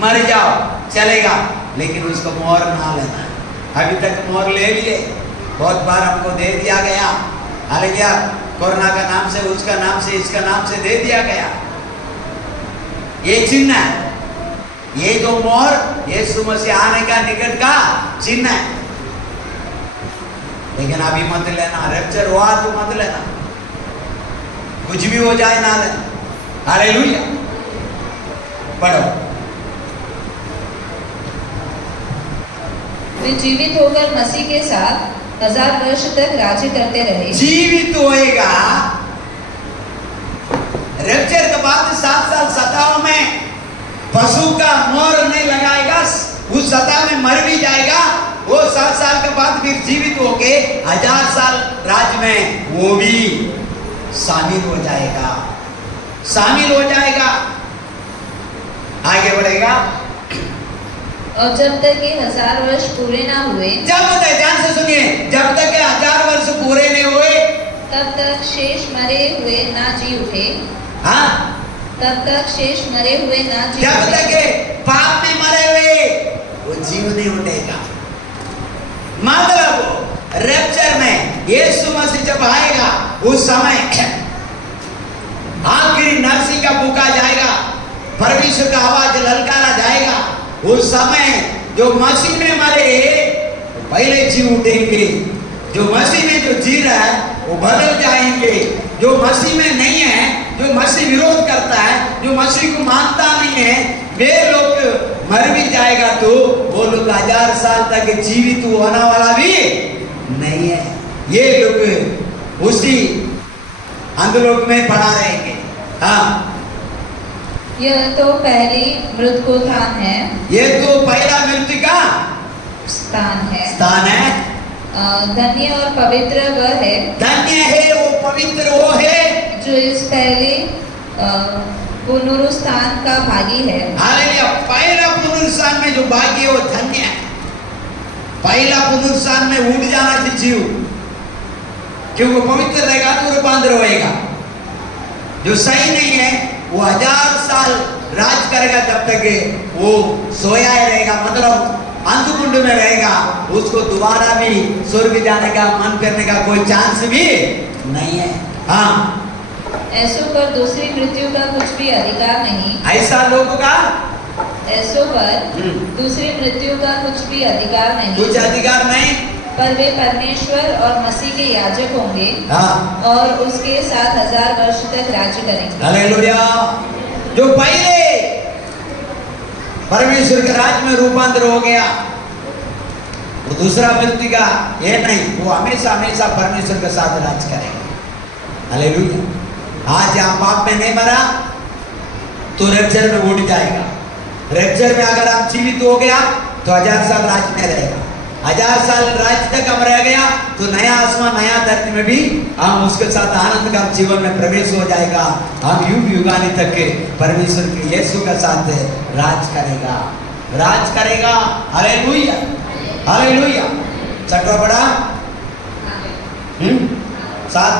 मर जाओ चलेगा, लेकिन उसको मोहर ना लेना। अभी तक मोहर ले लिए, बहुत बार हमको दे दिया गया, हालेलुया। कोरोना का नाम से, उसका नाम से, इसका नाम से दे दिया गया। ये चिन्ह है, ये जो मोहर यीशु मसीह आने का निकट का चिन्ह है। लेकिन अभी मत लेना, रैप्चर हुआ तो मत लेना, कुछ भी हो जाए ना लेना। हालेलुया। पढ़ो। वे जीवित होकर मसीह के साथ 1000 वर्ष तक राज्य करते रहे। जीवित होएगा, रैप्चर के बाद 7 साल सताव में पशु का मोहर नहीं लगाएगा, उस सताव में मर भी जाएगा, वो 7 साल के बाद फिर जीवित होके 1000 साल राज में वो भी शामिल हो जाएगा, शामिल हो जाएगा, आगे बढ़ेगा। और जब तक ये 1000 वर्ष पूरे ना हुए, जब तक, ध्यान से सुनिए, जब तक ये 1000 वर्ष पूरे नहीं हुए, तब तक शेष मरे हुए ना जी उठे। हाँ, तब तक शेष मरे हुए ना जी जब उठे। तक ये पाप में मरे हुए वो जीव नहीं उठेगा। मतलब रैप्चर में यीशु मसीह जब आएगा उस समय आखिरी नरसी का फूंका जाएगा, परमेश्वर का आवाज ललकारा जाएगा। उस समय जो मसीह में मरे वो पहले जी उठेंगे, जो मसीह में जो जी रहा है वो बदल जाएंगे, जो मसीह में नहीं है, जो मसीह विरोध करता है, जो मसीह को मानता नहीं है, वे लोग मर भी जाएगा तो वो लोग 1000 साल तक जीवित होने वाला भी नहीं है। ये लोग उसी अंधलोक में पड़ा रहेंगे। हाँ, यह तो पहली मृतकोत्थान है, ये तो पहला मृत्यु का स्थान है। स्थान है। धन्य और पवित्र वह है, धन्य है वो, पवित्र वो है जो इस पहले पुनरुत्थान का भागी है। हालेलुया। पहला पुनरुत्थान में जो भागी है वो धन्य है। पहला पुनरुत्थान में उठ जाना चाहिए जीव, क्योंकि वो पवित्र रहेगा तो रूपांतर होएगा। जो सही नहीं है वो 1000 साल राज करेगा, जब तक वो सोया ही रहेगा, मतलब अंधकुंड में रहेगा, उसको दोबारा भी स्वर्ग जाने का, मन करने का कोई चांस भी नहीं है। हाँ, ऐसों पर दूसरी मृत्यु का कुछ भी अधिकार नहीं। ऐसा लोगों का ऐसों पर दूसरी मृत्यु का कुछ भी अधिकार नहीं। कुछ अधिकार नहीं। पर वे परमेश्वर और मसीह के याजक होंगे। हाँ, और उसके साथ 1000 वर्ष तक राज्य करेंगे। हालेलुया। जो पहले परमेश्वर के राज्य में रूपांतर हो गया, वो दूसरा मृत्यु का ये नहीं, वो हमेशा हमेशा परमेश्वर के साथ राज करेगा। हालेलुया। आज यहाँ पाप में नहीं मरा तो रैप्चर में उठ जाएगा। रैप्चर में अगर आप जीवित हो गया तो 1000 साल राज्य में रहेगा। 1000 साल राज्य तक हम रह गया तो नया आसमान नया धरती में भी हम उसके साथ आनंद का जीवन में प्रवेश हो जाएगा। हम युग युगानी तक के परमेश्वर के यीशु के साथ राज करेगा, राज करेगा। Hallelujah, hallelujah. छठवा पढ़ा, 7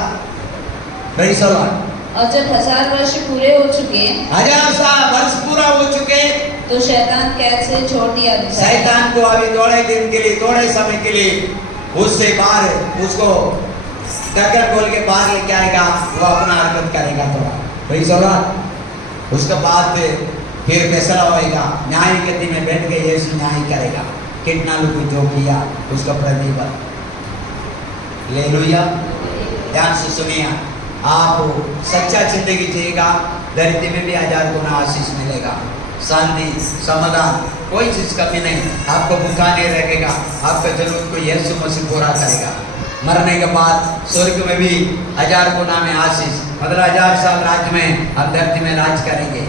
प्रेज़ द लॉर्ड। और जब 1000 वर्ष पूरे हो चुके, 1000 साल वर्ष पूरा हो चुके, तो शैतान कैद से छोड़ दिया गया। शैतान को अभी थोड़े दिन के लिए, थोड़े समय के लिए उससे बाहर, उसको डगर खोल के बाहर लेके आएगा, वो अपना हरकत करेगा थोड़ा, प्रेज़ द लॉर्ड। उसके बाद फिर फैसला होएगा, न्याय गद्दी में बैठ के यीशु न्याय करेगा, कितना लोग जो किया उसका प्रतिफल। हालेलुया। ध्यान से सुनिए, आप सच्चा जिंदगी जिएगा, धरती में भी 1000 गुना आशीष मिलेगा, शांति, समाधान, कोई चीज कमी नहीं। आपको भूखा नहीं रखेगा, आपका जरूरत को यीशु मसीह पूरा करेगा। मरने के बाद स्वर्ग में भी 1000 गुना में आशीष, मतलब 1000 साल राज्य में हम धरती में राज करेंगे।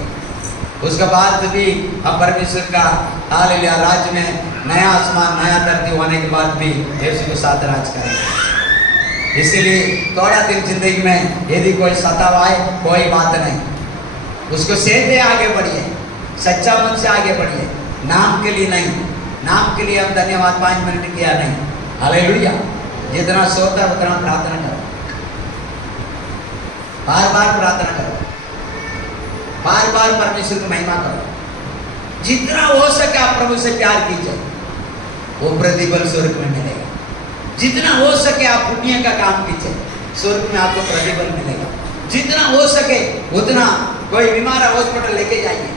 उसके बाद भी हम परमेश्वर का हालेलुया राज्य में नया आसमान नया धरती होने के बाद भी यीशु के साथ राज करेंगे। इसीलिए थोड़ा दिन जिंदगी में यदि कोई सताव आए कोई बात नहीं, उसको सहते आगे बढ़िए, सच्चा मन से आगे बढ़िए, नाम के लिए नहीं। नाम के लिए हम धन्यवाद 5 मिनट किया नहीं। हालेलुया। जितना सोता उतना प्रार्थना करो, बार बार प्रार्थना करो, बार बार परमेश्वर की महिमा करो। जितना हो सके आप प्रभु से प्यार कीजिए, वो प्रतिफल स्वर्ग में मिलेगा। जितना हो सके आप पुण्य का काम कीजिए, स्वर्ग में आपको प्रतिफल मिलेगा। जितना हो सके उतना कोई बीमार हॉस्पिटल लेके जाइए।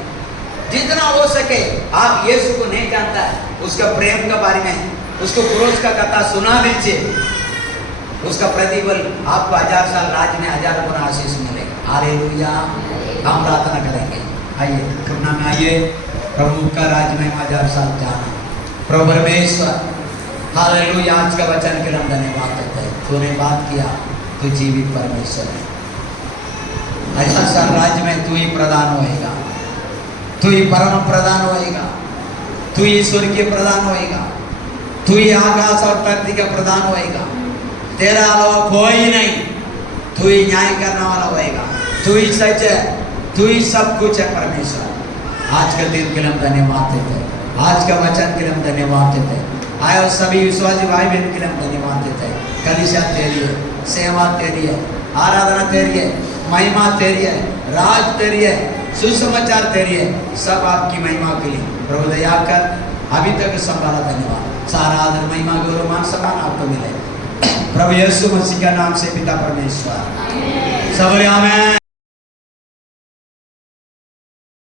जितना हो सके आप यीशु को नहीं जानता है, उसका प्रेम के बारे में, उसको क्रोध का कथा सुना दीजिए, उसका प्रतिफल आपको 1000 साल राज्य में 1000 गुना आशीष मिलेगा। हालेलुया। हम प्रार्थना करेंगे, आइए घुटना में आइए, प्रभु का राज्य में 1000 साल जाना। प्रभु परमेश्वर, हालेलुया। आज का वचन के हम धन्यवाद देते हैं, तूने बात किया, तू जीवित परमेश्वर है। 1000 साल राज्य में तू ही प्रधान होएगा, तू ही परम प्रधान होएगा, तू ही स्वर्गीय प्रधान होएगा। तू ही आकाश और धरती का प्रधान होएगा, तेरा अलावा कोई नहीं। तू ही न्याय करने वाला होएगा, तू ही सच है, तू ही सब कुछ है परमेश्वर। आज का दिन के लिए हम धन्यवाद देते हैं, आज का वचन के लिए हम धन्यवाद देते हैं। आए और सभी विश्वासी भाई बहन के लिए हम धन्यवाद देते हैं। कलीसिया तेरी है, सेवा तेरी है, आराधना तेरी है, महिमा तेरी है, राज तेरी है, सुसमाचार तेरी है, सब आपकी महिमा के लिए। प्रभु दया कर अभी तक संभाला, धन्यवाद। सारा आदर महिमा गौरव मान सम्मान आपको मिले प्रभु यीशु मसीह का नाम से पिता परमेश्वर। सब आमेन।